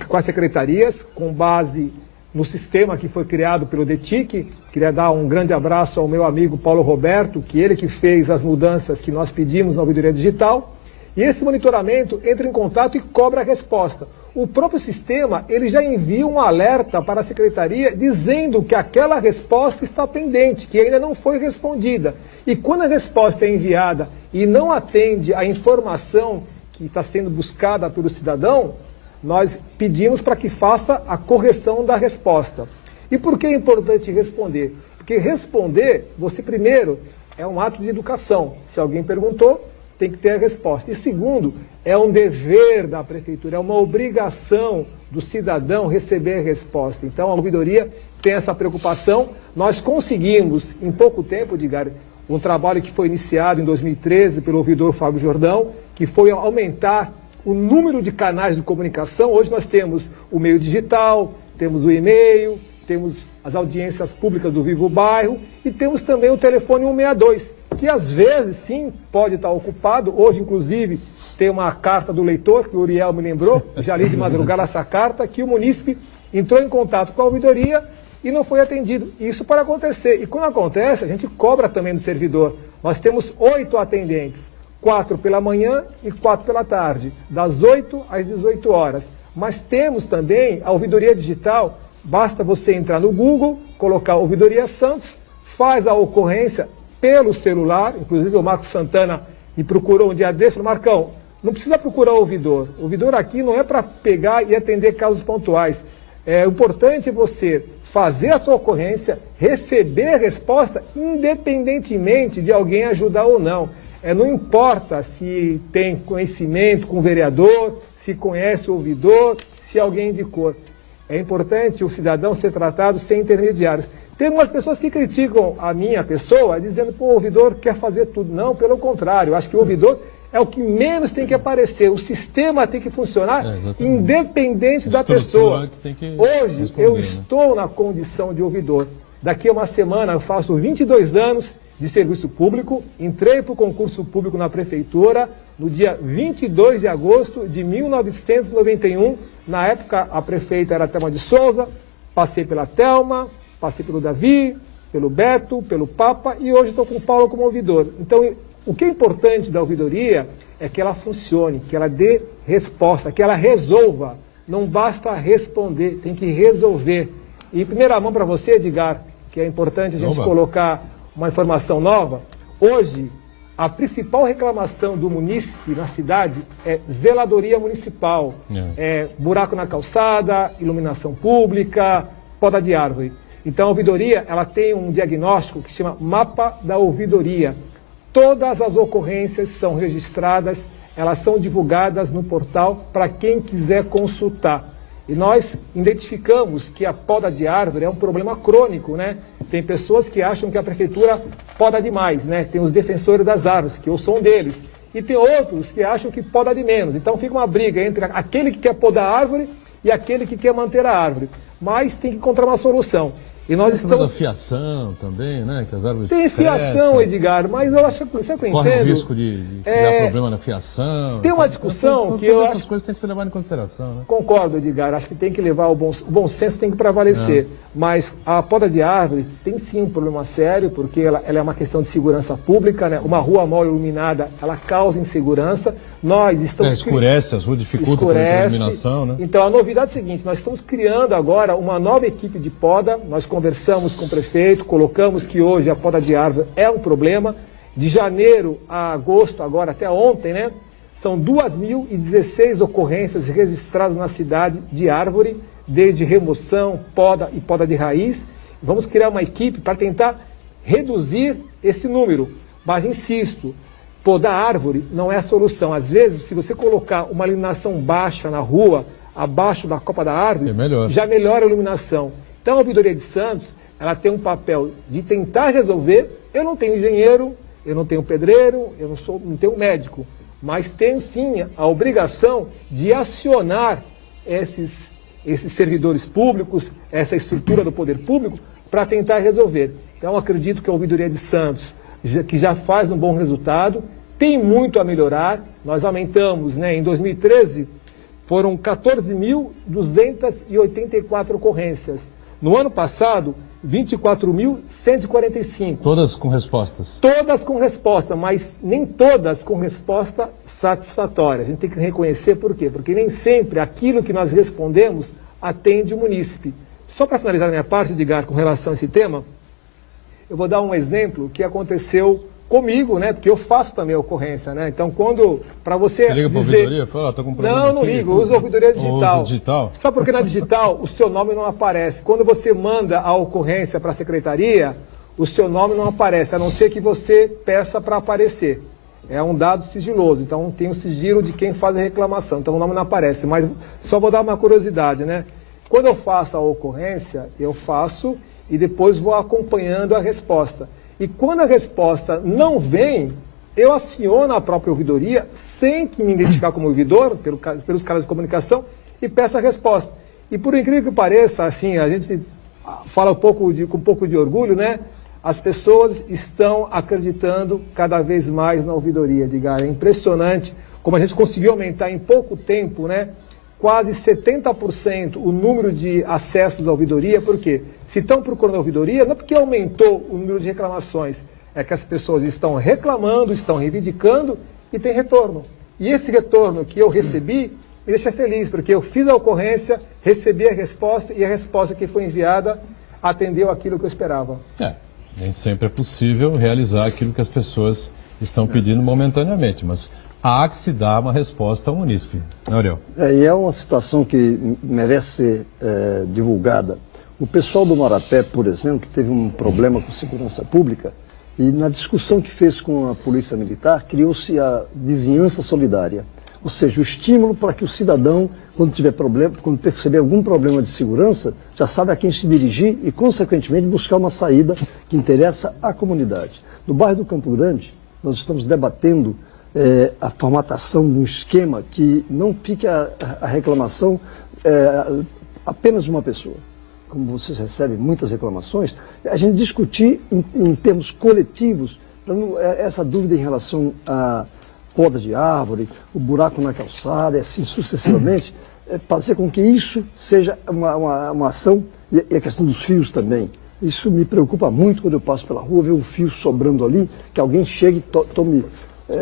com as secretarias, com base no sistema que foi criado pelo DETIC. Queria dar um grande abraço ao meu amigo Paulo Roberto, que ele que fez as mudanças que nós pedimos na ouvidoria digital. E esse monitoramento entra em contato e cobra a resposta. O próprio sistema, ele já envia um alerta para a secretaria dizendo que aquela resposta está pendente, que ainda não foi respondida. E quando a resposta é enviada e não atende à informação que está sendo buscada pelo cidadão, nós pedimos para que faça a correção da resposta. E por que é importante responder? Porque responder, você primeiro, é um ato de educação. Se alguém perguntou, tem que ter a resposta. E segundo, é um dever da prefeitura, é uma obrigação do cidadão receber a resposta. Então a ouvidoria tem essa preocupação. Nós conseguimos, em pouco tempo, Edgar, um trabalho que foi iniciado em 2013 pelo ouvidor Fábio Jordão, que foi aumentar o número de canais de comunicação. Hoje nós temos o meio digital, temos o e-mail, temos as audiências públicas do Vivo Bairro e temos também o telefone 162, que às vezes sim pode estar ocupado. Hoje, inclusive, tem uma carta do leitor, que o Uriel me lembrou, já li de madrugada essa carta, que o munícipe entrou em contato com a ouvidoria e não foi atendido. Isso pode acontecer. E quando acontece, a gente cobra também do servidor. Nós temos 8 atendentes. 4 pela manhã e 4 pela tarde, das 8 às 18 horas. Mas temos também a ouvidoria digital. Basta você entrar no Google, colocar Ouvidoria Santos, faz a ocorrência pelo celular. Inclusive o Marco Santana me procurou um dia desse, falou: Marcão, não precisa procurar o ouvidor. O ouvidor aqui não é para pegar e atender casos pontuais. É importante você fazer a sua ocorrência, receber a resposta, independentemente de alguém ajudar ou não. Não importa se tem conhecimento com o vereador, se conhece o ouvidor, se alguém indicou. É importante o cidadão ser tratado sem intermediários. Tem algumas pessoas que criticam a minha pessoa, dizendo que o ouvidor quer fazer tudo. Não, pelo contrário. Eu acho que o ouvidor é o que menos tem que aparecer. O sistema tem que funcionar independente da pessoa. Hoje, eu estou na condição de ouvidor. Daqui a uma semana eu faço 22 anos de serviço público, entrei para o concurso público na prefeitura no dia 22 de agosto de 1991. Na época, a prefeita era a Thelma de Souza, passei pela Thelma, passei pelo Davi, pelo Beto, pelo Papa e hoje estou com o Paulo como ouvidor. Então, o que é importante da ouvidoria é que ela funcione, que ela dê resposta, que ela resolva. Não basta responder, tem que resolver. E em primeira mão para você, Edgar, que é importante a gente colocar uma informação nova. Hoje, a principal reclamação do munícipe na cidade é zeladoria municipal. Buraco na calçada, iluminação pública, poda de árvore. Então a ouvidoria, ela tem um diagnóstico que se chama Mapa da Ouvidoria. Todas as ocorrências são registradas, elas são divulgadas no portal para quem quiser consultar. E nós identificamos que a poda de árvore é um problema crônico, né? Tem pessoas que acham que a prefeitura poda demais, né? Tem os defensores das árvores, que eu sou um deles. E tem outros que acham que poda de menos. Então fica uma briga entre aquele que quer podar a árvore e aquele que quer manter a árvore. Mas tem que encontrar uma solução. E nós estamos... da fiação também, né? Que as árvores tem fiação, crescem. Edgar, mas eu acho que eu entendo. Corre o risco de criar problema na fiação. Tem uma discussão que eu acho... Essas coisas têm que ser levadas em consideração, né? Concordo, Edgar. Acho que tem que levar o bom senso, tem que prevalecer. Mas a poda de árvore tem sim um problema sério, porque ela é uma questão de segurança pública, né? Uma rua mal iluminada, ela causa insegurança. Nós estamos... escurece as ruas, dificulta a iluminação, né? Então, a novidade é a seguinte, nós estamos criando agora uma nova equipe de poda, nós conversamos com o prefeito, colocamos que hoje a poda de árvore é um problema. De janeiro a agosto, agora até ontem, né? São 2.016 ocorrências registradas na cidade de árvore, desde remoção, poda e poda de raiz. Vamos criar uma equipe para tentar reduzir esse número. Mas, insisto, podar árvore não é a solução. Às vezes, se você colocar uma iluminação baixa na rua, abaixo da copa da árvore, já melhora a iluminação. Então, a Ouvidoria de Santos, ela tem um papel de tentar resolver. Eu não tenho engenheiro, eu não tenho pedreiro, eu não tenho médico, mas tenho sim a obrigação de acionar esses servidores públicos, essa estrutura do poder público, para tentar resolver. Então, acredito que a Ouvidoria de Santos, que já faz um bom resultado, tem muito a melhorar. Nós aumentamos, né, em 2013, foram 14.284 ocorrências. No ano passado, 24.145. Todas com respostas? Todas com resposta, mas nem todas com resposta satisfatória. A gente tem que reconhecer por quê? Porque nem sempre aquilo que nós respondemos atende o munícipe. Só para finalizar a minha parte, Edgar, com relação a esse tema, eu vou dar um exemplo que aconteceu comigo, né? Porque eu faço também a ocorrência, né? Então, para você liga para a ouvidoria? Fala, tô com um problema. Não ligo, eu uso a ouvidoria digital. Usa digital? Sabe por que na digital o seu nome não aparece? Quando você manda a ocorrência para a secretaria, o seu nome não aparece, a não ser que você peça para aparecer. É um dado sigiloso, então tem o sigilo de quem faz a reclamação, então o nome não aparece. Mas só vou dar uma curiosidade, né? Quando eu faço a ocorrência, eu faço e depois vou acompanhando a resposta. E quando a resposta não vem, eu aciono a própria ouvidoria, sem que me identificar como ouvidor, pelos canais de comunicação, e peço a resposta. E por incrível que pareça, assim, a gente fala com um pouco de orgulho, né? As pessoas estão acreditando cada vez mais na ouvidoria, Edgar. É impressionante como a gente conseguiu aumentar em pouco tempo, né? Quase 70% o número de acessos à ouvidoria. Por quê? Se estão procurando a ouvidoria, não é porque aumentou o número de reclamações, é que as pessoas estão reclamando, estão reivindicando e tem retorno. E esse retorno que eu recebi me deixa feliz, porque eu fiz a ocorrência, recebi a resposta e a resposta que foi enviada atendeu aquilo que eu esperava. Nem sempre é possível realizar aquilo que as pessoas estão pedindo momentaneamente, mas há que se dar uma resposta ao munícipe. Aurel. E é uma situação que merece ser divulgada. O pessoal do Marapé, por exemplo, que teve um problema com segurança pública, e na discussão que fez com a Polícia Militar, criou-se a vizinhança solidária. Ou seja, o estímulo para que o cidadão, quando tiver problema, quando perceber algum problema de segurança, já sabe a quem se dirigir e, consequentemente, buscar uma saída que interessa à comunidade. No bairro do Campo Grande, nós estamos debatendo a formatação de um esquema que não fique a reclamação apenas de uma pessoa. Como vocês recebem muitas reclamações, a gente discutir em termos coletivos, essa dúvida em relação a poda de árvore, o buraco na calçada, assim sucessivamente, fazer com que isso seja uma ação, e a questão dos fios também. Isso me preocupa muito quando eu passo pela rua, ver um fio sobrando ali, que alguém chegue e tome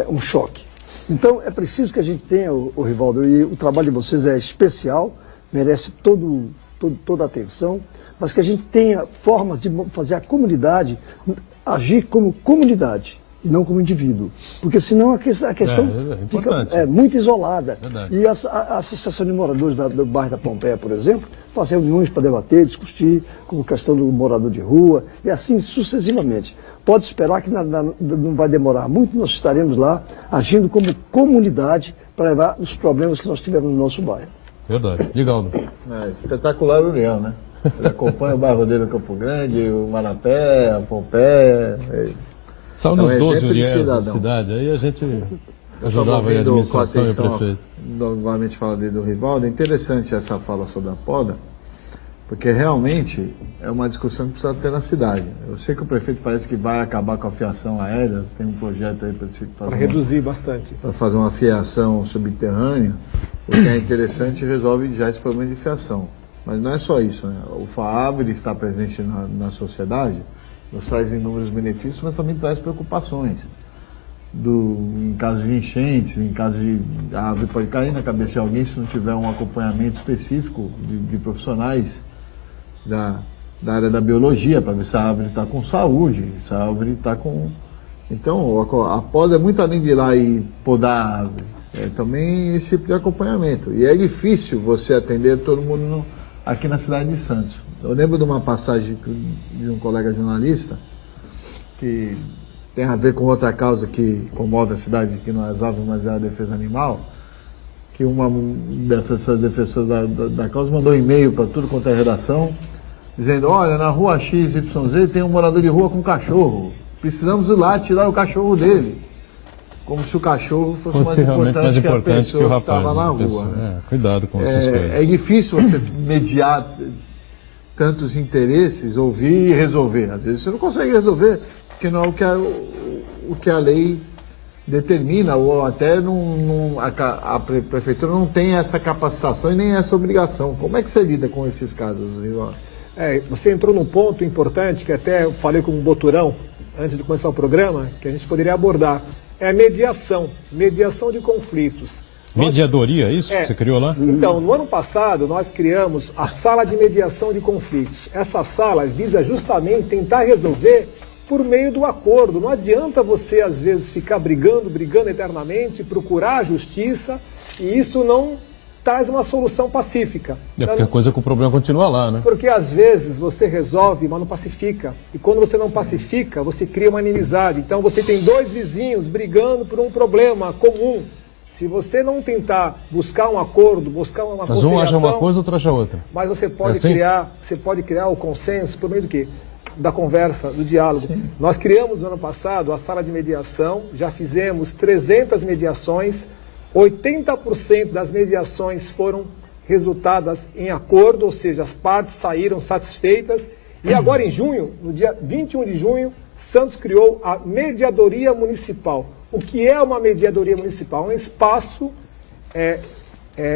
um choque. Então, é preciso que a gente tenha, o Rivaldo, e o trabalho de vocês é especial, merece toda a atenção, mas que a gente tenha formas de fazer a comunidade agir como comunidade e não como indivíduo. Porque senão a questão fica muito isolada. Verdade. E a Associação de Moradores do bairro da Pompeia, por exemplo, faz reuniões para debater, discutir como questão do morador de rua, e assim sucessivamente. Pode esperar que não vai demorar muito, nós estaremos lá agindo como comunidade para levar os problemas que nós tivemos no nosso bairro. Verdade. Diga, Aldo. Espetacular o Uriel, né? Ele acompanha o bairro dele, o Campo Grande, o Marapé, a Pompeia. São nos 12 Uriel da cidade, aí a gente ajudava a administração e o prefeito. Novamente fala ali do Rivaldo, é interessante essa fala sobre a poda, porque realmente é uma discussão que precisa ter na cidade. Eu sei que o prefeito parece que vai acabar com a fiação aérea, tem um projeto aí para reduzir bastante. Para fazer uma fiação subterrânea, o que é interessante resolve já esse problema de fiação. Mas não é só isso, né? O FAAVRE está presente na sociedade, nos traz inúmeros benefícios, mas também traz preocupações. Em caso de enchentes, em caso de a árvore pode cair na cabeça de alguém se não tiver um acompanhamento específico de profissionais da área da biologia, para ver se a árvore está com saúde, se a árvore está com... Então, a poda é muito além de ir lá e podar a árvore, é também esse tipo de acompanhamento. E é difícil você atender todo mundo aqui na cidade de Santos. Eu lembro de uma passagem de um colega jornalista que tem a ver com outra causa que incomoda a cidade, que não é as árvores, mas é a defesa animal, que uma dessas defensoras da causa mandou um e-mail para tudo quanto é redação, dizendo, olha, na rua XYZ tem um morador de rua com cachorro, precisamos ir lá tirar o cachorro dele. Como se o cachorro fosse mais importante que a pessoa que estava na rua. Né? Cuidado com essas coisas. É difícil você mediar tantos interesses, ouvir e resolver. Às vezes você não consegue resolver, porque não é o que a lei determina, ou até a prefeitura não tem essa capacitação e nem essa obrigação. Como é que você lida com esses casos, Rivaldo? Você entrou num ponto importante, que até eu falei com o Boturão, antes de começar o programa, que a gente poderia abordar. É a mediação de conflitos. Mediadoria, isso que você criou lá? Então, no ano passado, nós criamos a Sala de Mediação de Conflitos. Essa sala visa justamente tentar resolver por meio do acordo. Não adianta você, às vezes, ficar brigando eternamente, procurar a justiça, e isso não traz uma solução pacífica. Porque a coisa que o problema continua lá, né? Porque, às vezes, você resolve, mas não pacifica. E quando você não pacifica, você cria uma inimizade. Então, você tem dois vizinhos brigando por um problema comum. Se você não tentar buscar um acordo, buscar uma conciliação... Mas um acha uma coisa, outro acha outra. Mas você pode criar o consenso por meio do quê? Da conversa, do diálogo. Sim. Nós criamos no ano passado a sala de mediação, já fizemos 300 mediações, 80% das mediações foram resultadas em acordo, ou seja, as partes saíram satisfeitas. E agora em junho, no dia 21 de junho, Santos criou a Mediadoria Municipal. O que é uma mediadoria municipal? Um espaço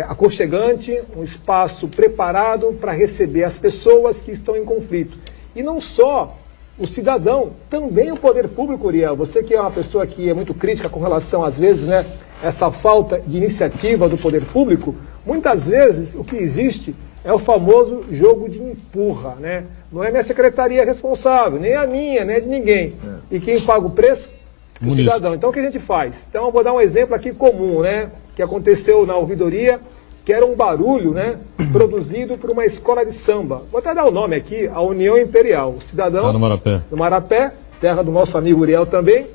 aconchegante, um espaço preparado para receber as pessoas que estão em conflito. E não só o cidadão, também o poder público, Uriel. Você que é uma pessoa que é muito crítica com relação, às vezes, né, essa falta de iniciativa do poder público, muitas vezes o que existe é o famoso jogo de empurra, né? Não é minha secretaria responsável, nem a minha, nem a de ninguém. E quem paga o preço? O cidadão. Então o que a gente faz? Então eu vou dar um exemplo aqui comum, né? Que aconteceu na ouvidoria, que era um barulho, né, produzido por uma escola de samba. Vou até dar o nome aqui, a União Imperial. O cidadão no Marapé, terra do nosso amigo Uriel também,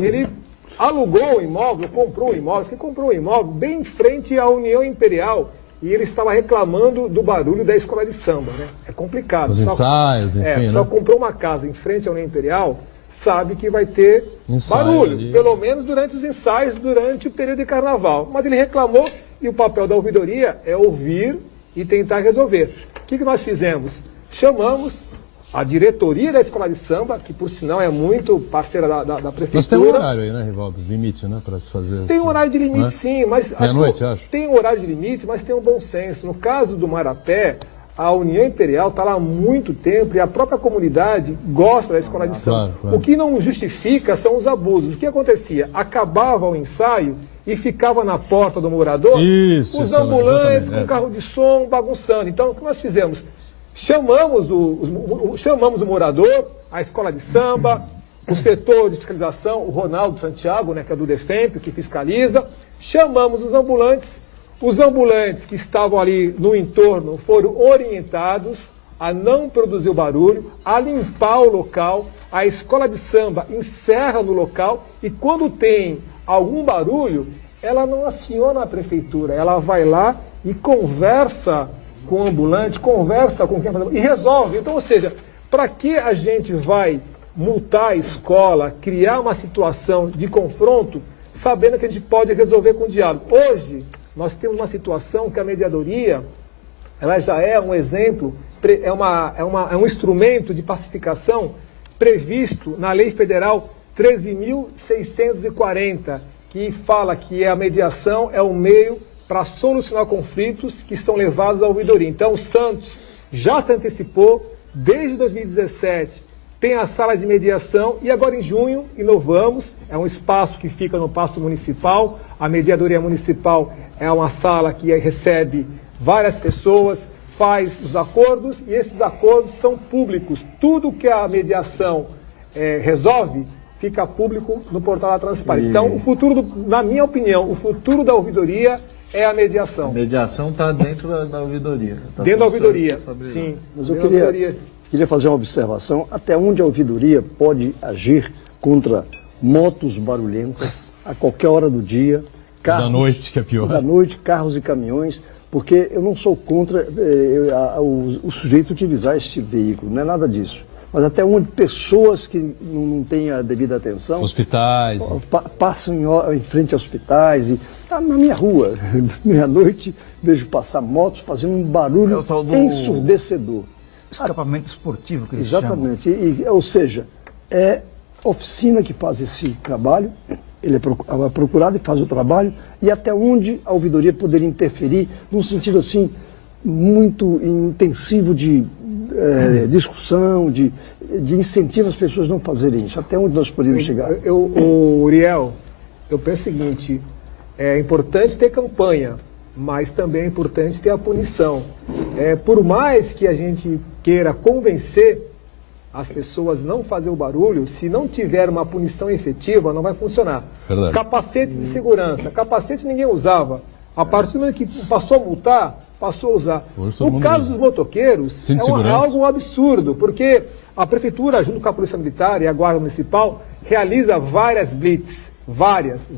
ele alugou um imóvel, comprou um imóvel, que comprou um imóvel bem em frente à União Imperial, e ele estava reclamando do barulho da escola de samba, né? É complicado. Os ensaios, enfim, só comprou uma casa em frente à União Imperial, sabe que vai ter barulho, ali, pelo menos durante os ensaios, durante o período de carnaval. Mas ele reclamou, e o papel da ouvidoria é ouvir e tentar resolver. O que nós fizemos? Chamamos a diretoria da escola de samba, que por sinal é muito parceira da prefeitura. Mas tem um horário aí, né, Rivaldo? Limite, né, para se fazer. Tem um horário de limite, né? Sim, mas meia-noite, acho. Tem um horário de limite, mas tem um bom senso. No caso do Marapé, a União Imperial está lá há muito tempo e a própria comunidade gosta da escola de samba. Claro. O que não justifica são os abusos. O que acontecia? Acabava o ensaio e ficava na porta do morador os ambulantes com carro de som bagunçando. Então, o que nós fizemos? Chamamos o morador, a escola de samba, o setor de fiscalização, o Ronaldo Santiago, né, que é do DEFEMP, que fiscaliza, chamamos os ambulantes que estavam ali no entorno foram orientados a não produzir o barulho, a limpar o local, a escola de samba encerra no local e quando tem algum barulho, ela não aciona a prefeitura, ela vai lá e conversa com o ambulante, conversa com quem e resolve. Então, ou seja, para que a gente vai multar a escola, criar uma situação de confronto, sabendo que a gente pode resolver com o diálogo? Hoje, nós temos uma situação que a mediadoria, ela já é um exemplo, é um instrumento de pacificação previsto na Lei Federal 13.640, que fala que a mediação é o meio para solucionar conflitos que são levados à ouvidoria. Então, o Santos já se antecipou, desde 2017, tem a sala de mediação e agora em junho inovamos, é um espaço que fica no Paço Municipal, a mediadoria municipal é uma sala que recebe várias pessoas, faz os acordos e esses acordos são públicos. Tudo que a mediação resolve fica público no portal da Transparência. Então, o futuro, na minha opinião, o futuro da ouvidoria é a mediação. A mediação está dentro da ouvidoria. Dentro da ouvidoria, sim. Mas eu queria fazer uma observação. Até onde a ouvidoria pode agir contra motos barulhentas a qualquer hora do dia, carros, da noite, que é pior. Da noite, carros e caminhões, porque eu não sou contra o sujeito utilizar este veículo, não é nada disso. Mas até onde pessoas que não têm a devida atenção... Hospitais. Passam em frente a hospitais. Na minha rua, meia-noite, vejo passar motos fazendo um barulho ensurdecedor. Escapamento esportivo que eles Exatamente. Ou seja, é a oficina que faz esse trabalho, ele é procurado e faz o trabalho, e até onde a ouvidoria poderia interferir, num sentido assim, muito intensivo de discussão, de incentivo às pessoas não fazerem isso. Até onde nós poderíamos chegar? Uriel, eu penso o seguinte, é importante ter campanha, mas também é importante ter a punição. Por mais que a gente queira convencer as pessoas não fazer o barulho, se não tiver uma punição efetiva, não vai funcionar. Verdade. Capacete de segurança. Capacete ninguém usava. A partir do momento que passou a multar, passou a usar. No caso dos motoqueiros, é algo absurdo, porque a prefeitura, junto com a Polícia Militar e a Guarda Municipal, realiza várias blitz. Várias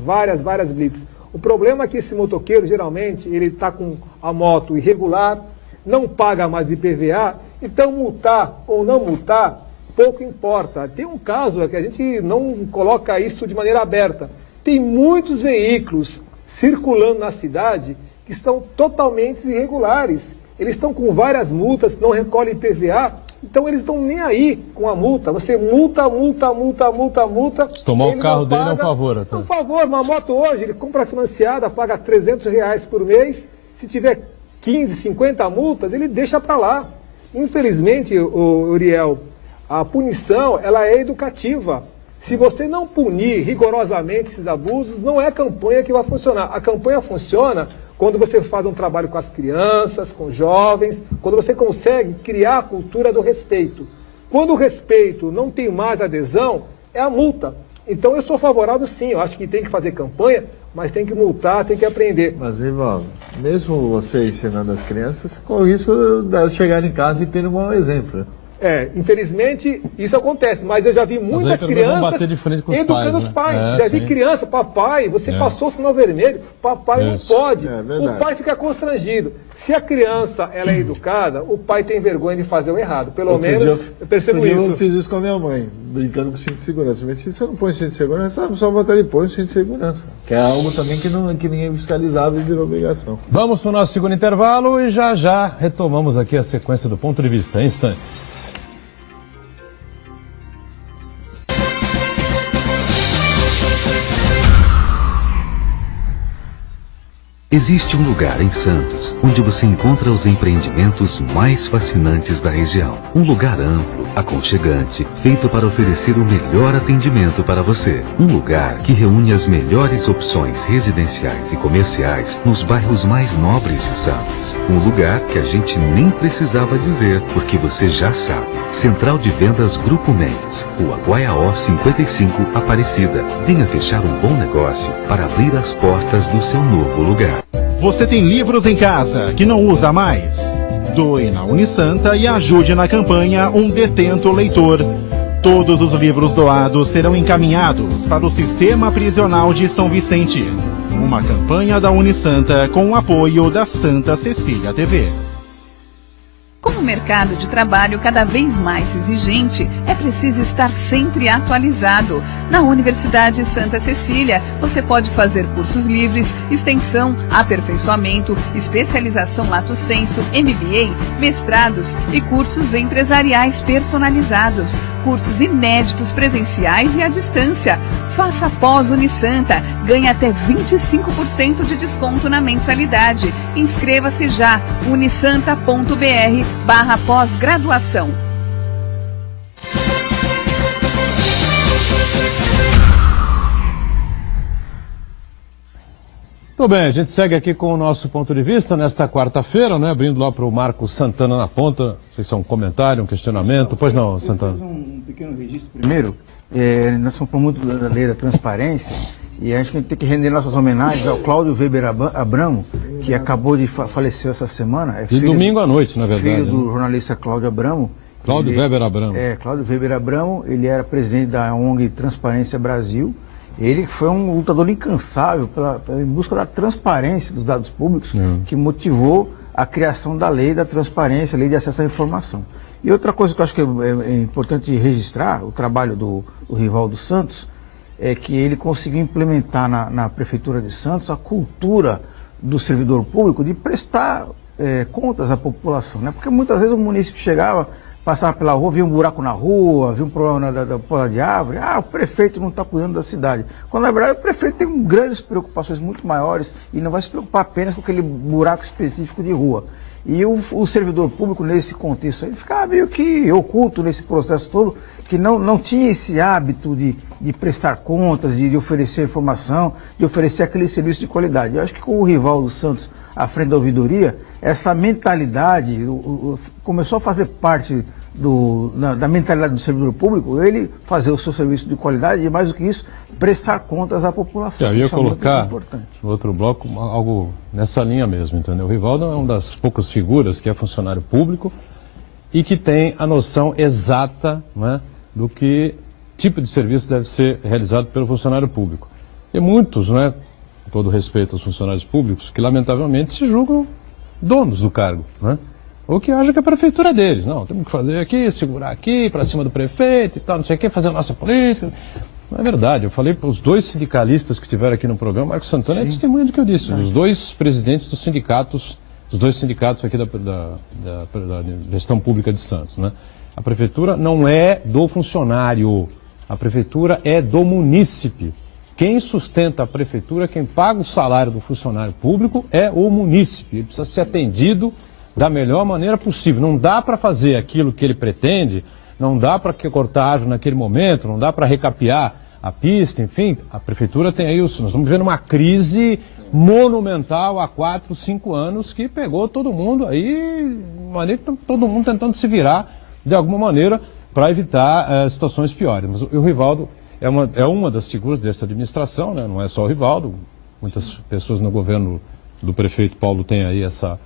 blitz. O problema é que esse motoqueiro, geralmente, ele está com a moto irregular, não paga mais IPVA, então multar ou não multar, pouco importa. Tem um caso que a gente não coloca isso de maneira aberta. Tem muitos veículos circulando na cidade que estão totalmente irregulares. Eles estão com várias multas, não recolhem IPVA, então eles estão nem aí com a multa. Você multa. Se tomar o carro dele é um favor. É um favor, uma moto hoje, ele compra financiada, paga R$300 por mês, se tiver 15, 50 multas, ele deixa para lá. Infelizmente, Uriel, a punição, ela é educativa. Se você não punir rigorosamente esses abusos, não é a campanha que vai funcionar. A campanha funciona quando você faz um trabalho com as crianças, com jovens, quando você consegue criar a cultura do respeito. Quando o respeito não tem mais adesão, é a multa. Então eu sou favorável sim, eu acho que tem que fazer campanha, mas tem que multar, tem que aprender. Mas, Rivaldo, mesmo você ensinando as crianças, com o risco de chegar em casa e ter um mau exemplo. Infelizmente, isso acontece, mas eu já vi muitas crianças educando os pais. Já vi criança, papai, você passou o sinal vermelho, papai não pode. O pai fica constrangido. Se a criança ela é educada, o pai tem vergonha de fazer o errado. Pelo menos eu percebo isso. Eu fiz isso com a minha mãe, brincando com o cinto de segurança. Mas se você não põe cinto de segurança, só botar ele põe o cinto de segurança. Que é algo também que ninguém fiscalizava e virou obrigação. Vamos para o nosso segundo intervalo e já retomamos aqui a sequência do Ponto de Vista em instantes. Existe um lugar em Santos onde você encontra os empreendimentos mais fascinantes da região. Um lugar amplo, aconchegante, feito para oferecer o melhor atendimento para você. Um lugar que reúne as melhores opções residenciais e comerciais nos bairros mais nobres de Santos. Um lugar que a gente nem precisava dizer, porque você já sabe. Central de Vendas Grupo Mendes, Rua Guaiaó 55, Aparecida. Venha fechar um bom negócio para abrir as portas do seu novo lugar. Você tem livros em casa que não usa mais? Doe na Unisanta e ajude na campanha Um Detento Leitor. Todos os livros doados serão encaminhados para o Sistema Prisional de São Vicente. Uma campanha da Unisanta com o apoio da Santa Cecília TV. Com o mercado de trabalho cada vez mais exigente, é preciso estar sempre atualizado. Na Universidade Santa Cecília, você pode fazer cursos livres, extensão, aperfeiçoamento, especialização lato sensu, MBA, mestrados e cursos empresariais personalizados. Cursos inéditos presenciais e à distância. Faça pós Unisanta, ganhe até 25% de desconto na mensalidade. Inscreva-se já, unisanta.br/pós-graduação. Muito bem, a gente segue aqui com o nosso ponto de vista nesta quarta-feira, né? Abrindo lá para o Marco Santana na ponta. Não sei se é um comentário, um questionamento. Pois não, Santana. Um pequeno registro primeiro. Nós somos muito da lei da transparência e a gente tem que render nossas homenagens ao Cláudio Weber Abramo, que acabou de falecer essa semana. De domingo à noite, na verdade. Filho do jornalista Cláudio Abramo. Cláudio Weber Abramo. Cláudio Weber Abramo, ele era presidente da ONG Transparência Brasil. Ele foi um lutador incansável em busca da transparência dos dados públicos, que motivou a criação da lei da transparência, a lei de acesso à informação. E outra coisa que eu acho que é importante registrar, o trabalho do Rivaldo Santos, é que ele conseguiu implementar na Prefeitura de Santos a cultura do servidor público de prestar contas à população, né? Porque muitas vezes o município chegava, passava pela rua, via um buraco na rua, via um problema da poda de árvore, o prefeito não está cuidando da cidade. Quando na verdade o prefeito tem grandes preocupações muito maiores e não vai se preocupar apenas com aquele buraco específico de rua. E o servidor público nesse contexto ele ficava meio que oculto nesse processo todo, que não tinha esse hábito de prestar contas, de oferecer informação, de oferecer aquele serviço de qualidade. Eu acho que com o Rivaldo Santos à frente da ouvidoria, essa mentalidade começou a fazer parte da mentalidade do servidor público, ele fazer o seu serviço de qualidade e, mais do que isso, prestar contas à população. Eu ia colocar no outro bloco algo nessa linha mesmo, entendeu? O Rivaldo é uma das poucas figuras que é funcionário público e que tem a noção exata, né, do que tipo de serviço deve ser realizado pelo funcionário público. E muitos, né, com todo respeito aos funcionários públicos, que lamentavelmente se julgam donos do cargo, né? Ou que acham que a prefeitura é deles. Não, temos que fazer aqui, segurar aqui, para cima do prefeito e tal, não sei o que, fazer a nossa política. Não é verdade. Eu falei para os dois sindicalistas que estiveram aqui no programa, Marco Santana é testemunha do que eu disse. Os dois presidentes dos sindicatos, os dois sindicatos aqui da gestão pública de Santos, né? A prefeitura não é do funcionário, a prefeitura é do munícipe. Quem sustenta a prefeitura, quem paga o salário do funcionário público é o munícipe. Ele precisa ser atendido da melhor maneira possível. Não dá para fazer aquilo que ele pretende, não dá para cortar a árvore naquele momento, não dá para recapear a pista, enfim. A prefeitura tem aí, nós estamos vendo uma crise monumental há 4, 5 anos que pegou todo mundo aí, todo mundo tentando se virar de alguma maneira para evitar situações piores. Mas o Rivaldo é uma das figuras dessa administração, né? Não é só o Rivaldo, muitas pessoas no governo do prefeito Paulo têm aí essa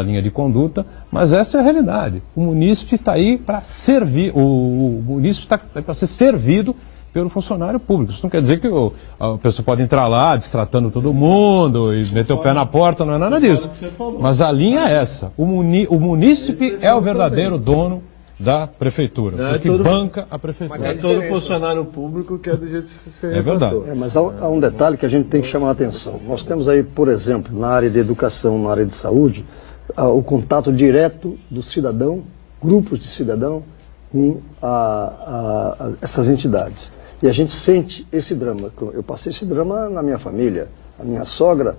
linha de conduta, mas essa é a realidade. O munícipe está aí para servir, o munícipe está para ser servido pelo funcionário público. Isso não quer dizer que a pessoa pode entrar lá destratando todo mundo e meter o pé na porta, não é nada disso. Mas a linha é essa. O munícipe é o verdadeiro dono da prefeitura, porque banca a prefeitura. É todo funcionário público que é do jeito de ser. É verdade. Mas há um detalhe que a gente tem que chamar a atenção. Nós temos aí, por exemplo, na área de educação, na área de saúde, o contato direto do cidadão, grupos de cidadão, com essas entidades. E a gente sente esse drama. Eu passei esse drama na minha família. A minha sogra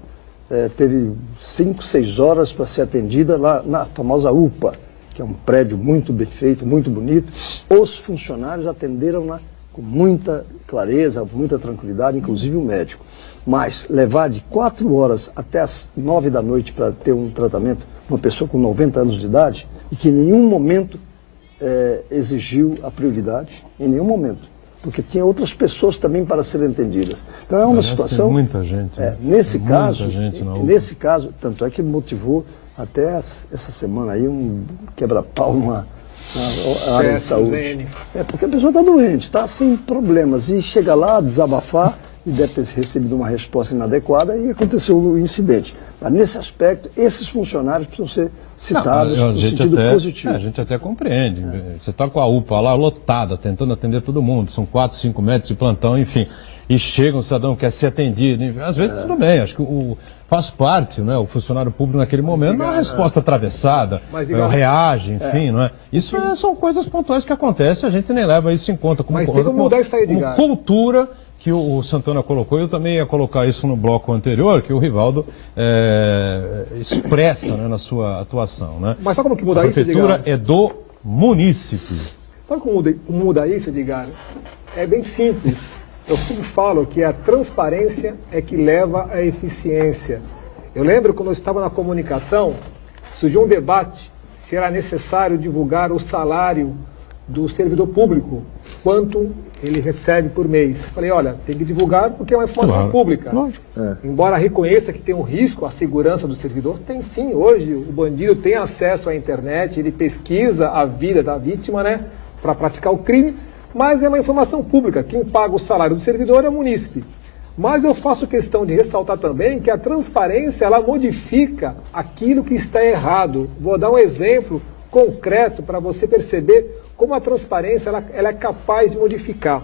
teve 5, 6 horas para ser atendida lá na famosa UPA, que é um prédio muito bem feito, muito bonito. Os funcionários atenderam-na com muita clareza, com muita tranquilidade, inclusive o médico. Mas levar de 4 horas até as 9 da noite para ter um tratamento, uma pessoa com 90 anos de idade, e que em nenhum momento exigiu a prioridade, em nenhum momento. Porque tinha outras pessoas também para serem atendidas. Então é uma situação... Tem muita gente. Né? Nesse caso, nesse caso, tanto é que motivou até essa semana aí um quebra-pau numa área de saúde. Porque a pessoa está doente, está sem problemas, e chega lá a desabafar e deve ter recebido uma resposta inadequada e aconteceu o incidente. Mas nesse aspecto, esses funcionários precisam ser citados no sentido positivo. A gente até compreende. Você está com a UPA lá lotada, tentando atender todo mundo, são 4, 5 médicos de plantão, enfim, e chega um cidadão que quer ser atendido, às vezes tudo bem, acho que faz parte, né, o funcionário público naquele momento, não é uma resposta atravessada, reage, enfim, não é? Isso são coisas pontuais que acontecem, a gente nem leva isso em conta como cultura que o Santana colocou. Eu também ia colocar isso no bloco anterior, que o Rivaldo expressa, né, na sua atuação. Né? Mas sabe como que muda isso, Edgar? A prefeitura é do munícipe. Sabe como muda isso, Edgar? É bem simples. Eu sempre falo que a transparência é que leva à eficiência. Eu lembro quando eu estava na comunicação, surgiu um debate se era necessário divulgar o salário do servidor público, quanto ele recebe por mês. Falei, olha, tem que divulgar porque é uma informação pública. Embora reconheça que tem um risco à segurança do servidor, tem sim. Hoje o bandido tem acesso à internet, ele pesquisa a vida da vítima, né, para praticar o crime, mas é uma informação pública. Quem paga o salário do servidor é o munícipe. Mas eu faço questão de ressaltar também que a transparência, ela modifica aquilo que está errado. Vou dar um exemplo concreto para você perceber como a transparência ela é capaz de modificar.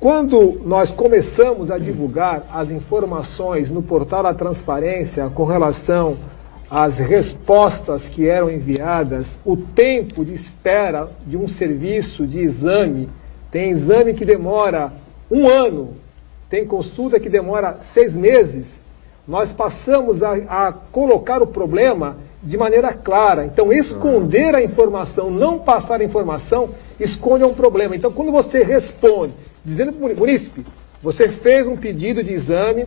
Quando nós começamos a divulgar as informações no portal da transparência com relação às respostas que eram enviadas, o tempo de espera de um serviço de exame, tem exame que demora 1 ano, tem consulta que demora 6 meses, nós passamos a colocar o problema de maneira clara. Então, esconder a informação, não passar a informação, esconde um problema. Então, quando você responde, dizendo para o munícipe, você fez um pedido de exame,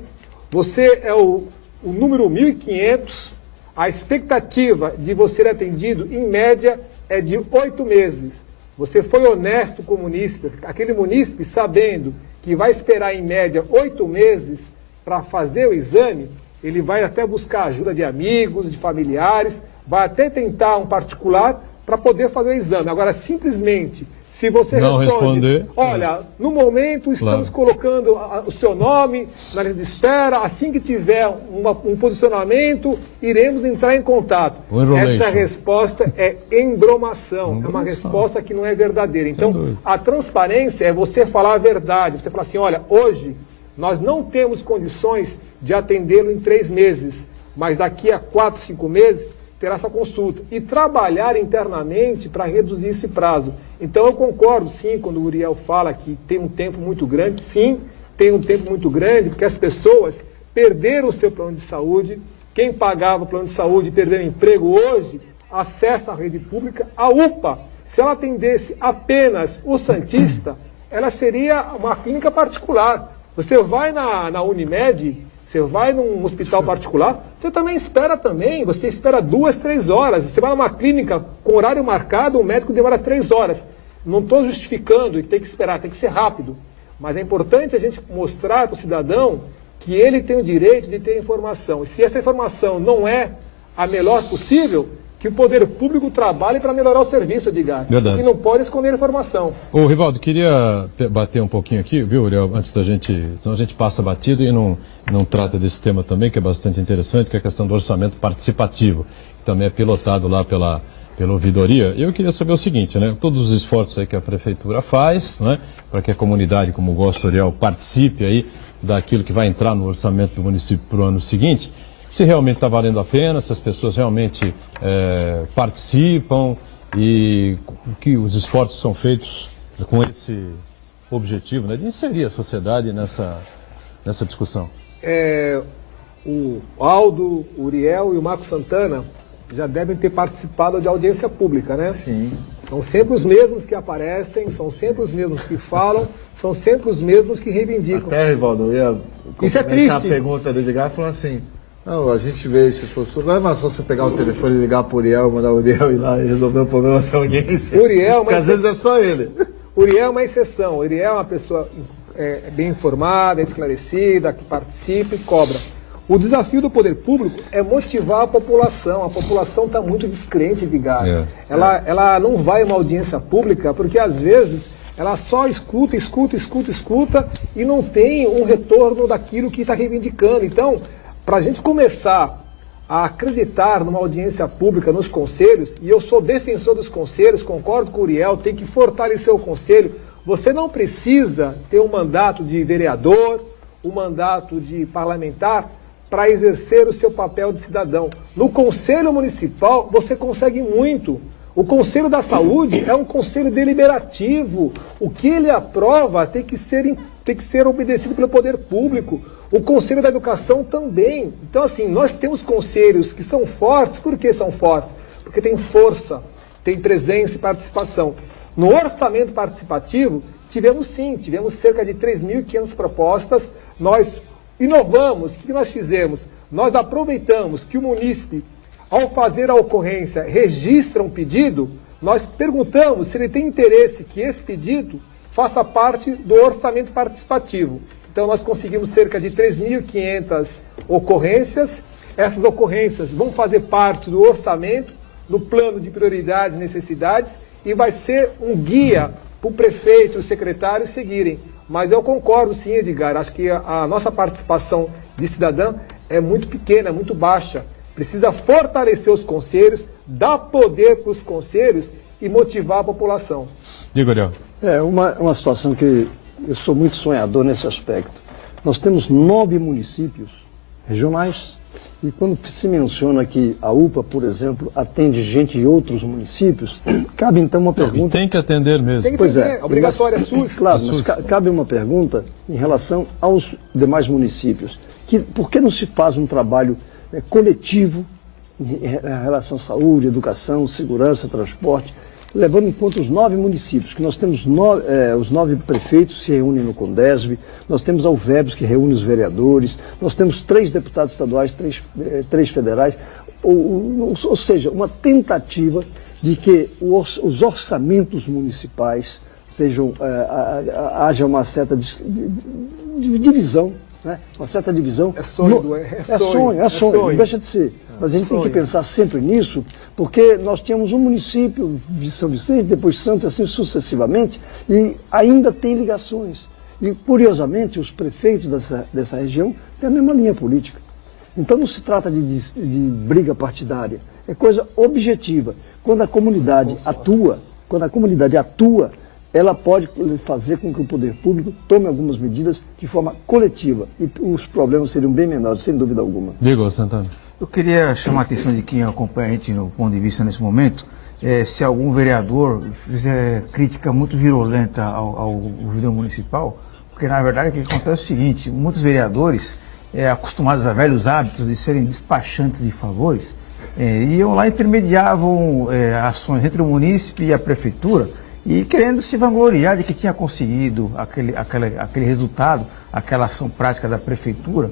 você é o número 1.500, a expectativa de você ser atendido, em média, é de 8 meses. Você foi honesto com o munícipe, aquele munícipe sabendo que vai esperar, em média, 8 meses para fazer o exame, ele vai até buscar ajuda de amigos, de familiares, vai até tentar um particular para poder fazer o exame. Agora, simplesmente, se você responde, olha, no momento estamos colocando o seu nome na lista de espera, assim que tiver um posicionamento, iremos entrar em contato. Essa resposta é embromação, é uma resposta que não é verdadeira. Então, a transparência é você falar a verdade, você falar assim, olha, hoje nós não temos condições de atendê-lo em 3 meses, mas daqui a 4, 5 meses terá essa consulta. E trabalhar internamente para reduzir esse prazo. Então eu concordo, sim, quando o Uriel fala que tem um tempo muito grande. Sim, tem um tempo muito grande, porque as pessoas perderam o seu plano de saúde. Quem pagava o plano de saúde e perdeu o emprego hoje, acessa a rede pública. A UPA, se ela atendesse apenas o Santista, ela seria uma clínica particular. Você vai na Unimed, você vai num hospital particular, você também espera você espera 2, 3 horas. Você vai numa clínica com horário marcado, o médico demora 3 horas. Não estou justificando e tem que esperar, tem que ser rápido. Mas é importante a gente mostrar para o cidadão que ele tem o direito de ter informação. E se essa informação não é a melhor possível, que o poder público trabalhe para melhorar o serviço, Edgar. Verdade. E não pode esconder informação. Ô, Rivaldo, queria bater um pouquinho aqui, viu, Uriel, antes da gente, senão a gente passa batido e não trata desse tema também, que é bastante interessante, que é a questão do orçamento participativo, que também é pilotado lá pela ouvidoria. Eu queria saber o seguinte, né, todos os esforços aí que a prefeitura faz, né, para que a comunidade, como gosta, Uriel, participe aí daquilo que vai entrar no orçamento do município para o ano seguinte, se realmente está valendo a pena, se as pessoas realmente participam e que os esforços são feitos com esse objetivo, né, de inserir a sociedade nessa discussão. o Aldo, o Uriel e o Marco Santana já devem ter participado de audiência pública, né? Sim. São sempre os mesmos que aparecem, são sempre os mesmos que falam, são sempre os mesmos que reivindicam. Até, Rivaldo, eu ia Isso é complementar triste. a pergunta do Edgar falando assim, não, a gente vê esse esforço, não é mais só você pegar o telefone e ligar para o Uriel, mandar o Uriel ir lá e resolver o problema sem audiência. Uriel, porque às vezes é só ele. Uriel é uma exceção. Uriel é uma pessoa bem informada, esclarecida, que participa e cobra. O desafio do poder público é motivar a população. A população está muito descrente, Edgar. Ela não vai a uma audiência pública porque, às vezes, ela só escuta e não tem um retorno daquilo que está reivindicando. Então, para a gente começar a acreditar numa audiência pública, nos conselhos, e eu sou defensor dos conselhos, concordo com o Uriel, tem que fortalecer o conselho. Você não precisa ter um mandato de vereador, um mandato de parlamentar, para exercer o seu papel de cidadão. No Conselho Municipal, você consegue muito. O Conselho da Saúde é um conselho deliberativo. O que ele aprova tem que ser obedecido pelo poder público. O Conselho da Educação também. Então, assim, nós temos conselhos que são fortes. Por que são fortes? Porque tem força, tem presença e participação. No orçamento participativo, tivemos cerca de 3.500 propostas. Nós inovamos. O que nós fizemos? Nós aproveitamos que o munícipe, ao fazer a ocorrência, registra um pedido, nós perguntamos se ele tem interesse que esse pedido faça parte do orçamento participativo. Então nós conseguimos cerca de 3.500 ocorrências. Essas ocorrências vão fazer parte do orçamento, do plano de prioridades e necessidades, e vai ser um guia para o prefeito e o secretário seguirem. Mas eu concordo sim, Edgar, acho que a nossa participação de cidadã é muito pequena, é muito baixa. Precisa fortalecer os conselhos, dar poder para os conselhos e motivar a população. Diga, Uriel. É uma situação que eu sou muito sonhador nesse aspecto. Nós temos 9 municípios regionais e quando se menciona que a UPA, por exemplo, atende gente de outros municípios, cabe então uma pergunta... E tem que atender mesmo. Tem que Pois atender, é, obrigatória SUS. Claro, mas cabe uma pergunta em relação aos demais municípios. Por que não se faz um trabalho coletivo em relação à saúde, educação, segurança, transporte, levando em conta os 9 municípios, que nós temos os 9 prefeitos se reúnem no Condesb, nós temos a UVEBS que reúne os vereadores, nós temos 3 deputados estaduais, 3 federais, ou seja, uma tentativa de que os orçamentos municipais haja uma certa divisão, né? Uma certa divisão. É sonho, é sonho, não deixa de ser. Mas a gente tem que pensar sempre nisso, porque nós tínhamos um município de São Vicente, depois Santos, assim sucessivamente, e ainda tem ligações. E, curiosamente, os prefeitos dessa região têm a mesma linha política. Então não se trata de briga partidária, é coisa objetiva. Quando a comunidade atua, ela pode fazer com que o poder público tome algumas medidas de forma coletiva e os problemas seriam bem menores, sem dúvida alguma. Diga, Santana. Eu queria chamar a atenção de quem acompanha a gente no ponto de vista nesse momento, se algum vereador fizer crítica muito virulenta ao governo municipal, porque na verdade o que acontece é o seguinte, muitos vereadores, acostumados a velhos hábitos de serem despachantes de favores, iam lá e intermediavam ações entre o munícipe e a prefeitura, e querendo se vangloriar de que tinha conseguido aquele resultado, aquela ação prática da prefeitura.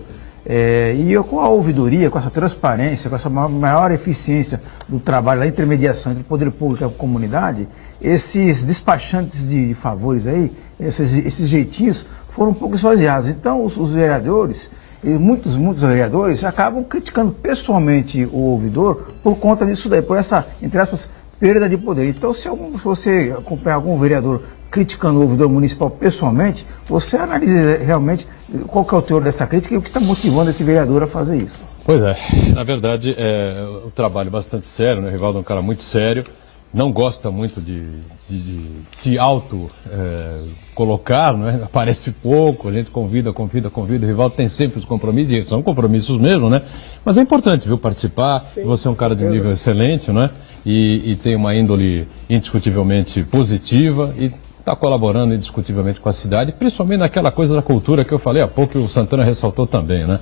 E eu, com a ouvidoria, com essa transparência, com essa maior eficiência do trabalho da intermediação entre o poder público e a comunidade, esses despachantes de favores aí, esses jeitinhos, foram um pouco esvaziados. Então, os vereadores, e muitos vereadores, acabam criticando pessoalmente o ouvidor por conta disso daí, por essa, entre aspas, perda de poder. Então, se você acompanhar algum vereador criticando o ouvidor municipal pessoalmente, você analisa realmente qual que é o teor dessa crítica e o que está motivando esse vereador a fazer isso. Pois é, na verdade é um trabalho bastante sério, né? O Rivaldo é um cara muito sério, não gosta muito de se colocar, né? Aparece pouco, a gente convida, o Rivaldo tem sempre os compromissos, e são compromissos mesmo, né? Mas é importante, viu, participar. Sim, você é um cara de um nível excelente, né? E tem uma índole indiscutivelmente positiva e está colaborando indiscutivelmente com a cidade, principalmente naquela coisa da cultura que eu falei há pouco e o Santana ressaltou também, né?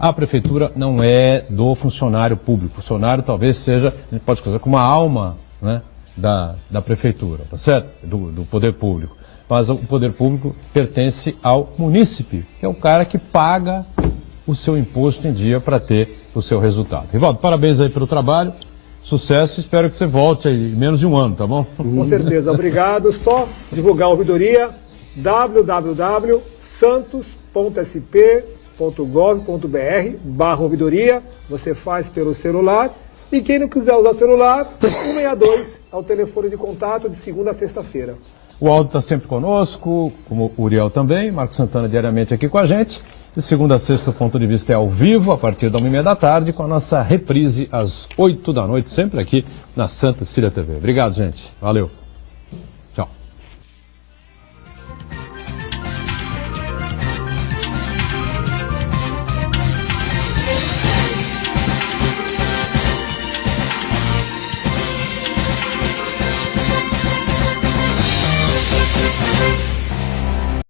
A prefeitura não é do funcionário público. O funcionário talvez seja, a gente pode dizer, como uma alma, né, da prefeitura, tá certo? Do poder público. Mas o poder público pertence ao munícipe, que é o cara que paga o seu imposto em dia para ter o seu resultado. Rivaldo, parabéns aí pelo trabalho, sucesso, espero que você volte aí em menos de um ano, tá bom? Com certeza, obrigado. Só divulgar a ouvidoria, www.santos.sp.gov.br/ouvidoria, você faz pelo celular, e quem não quiser usar celular, 162 é o telefone de contato de segunda a sexta-feira. O Aldo está sempre conosco, como o Uriel também, Marcos Santana diariamente aqui com a gente. De segunda a sexta, o ponto de vista é ao vivo, a partir da 1h30 da tarde, com a nossa reprise às 8 da noite, sempre aqui na Santa Cecília TV. Obrigado, gente. Valeu.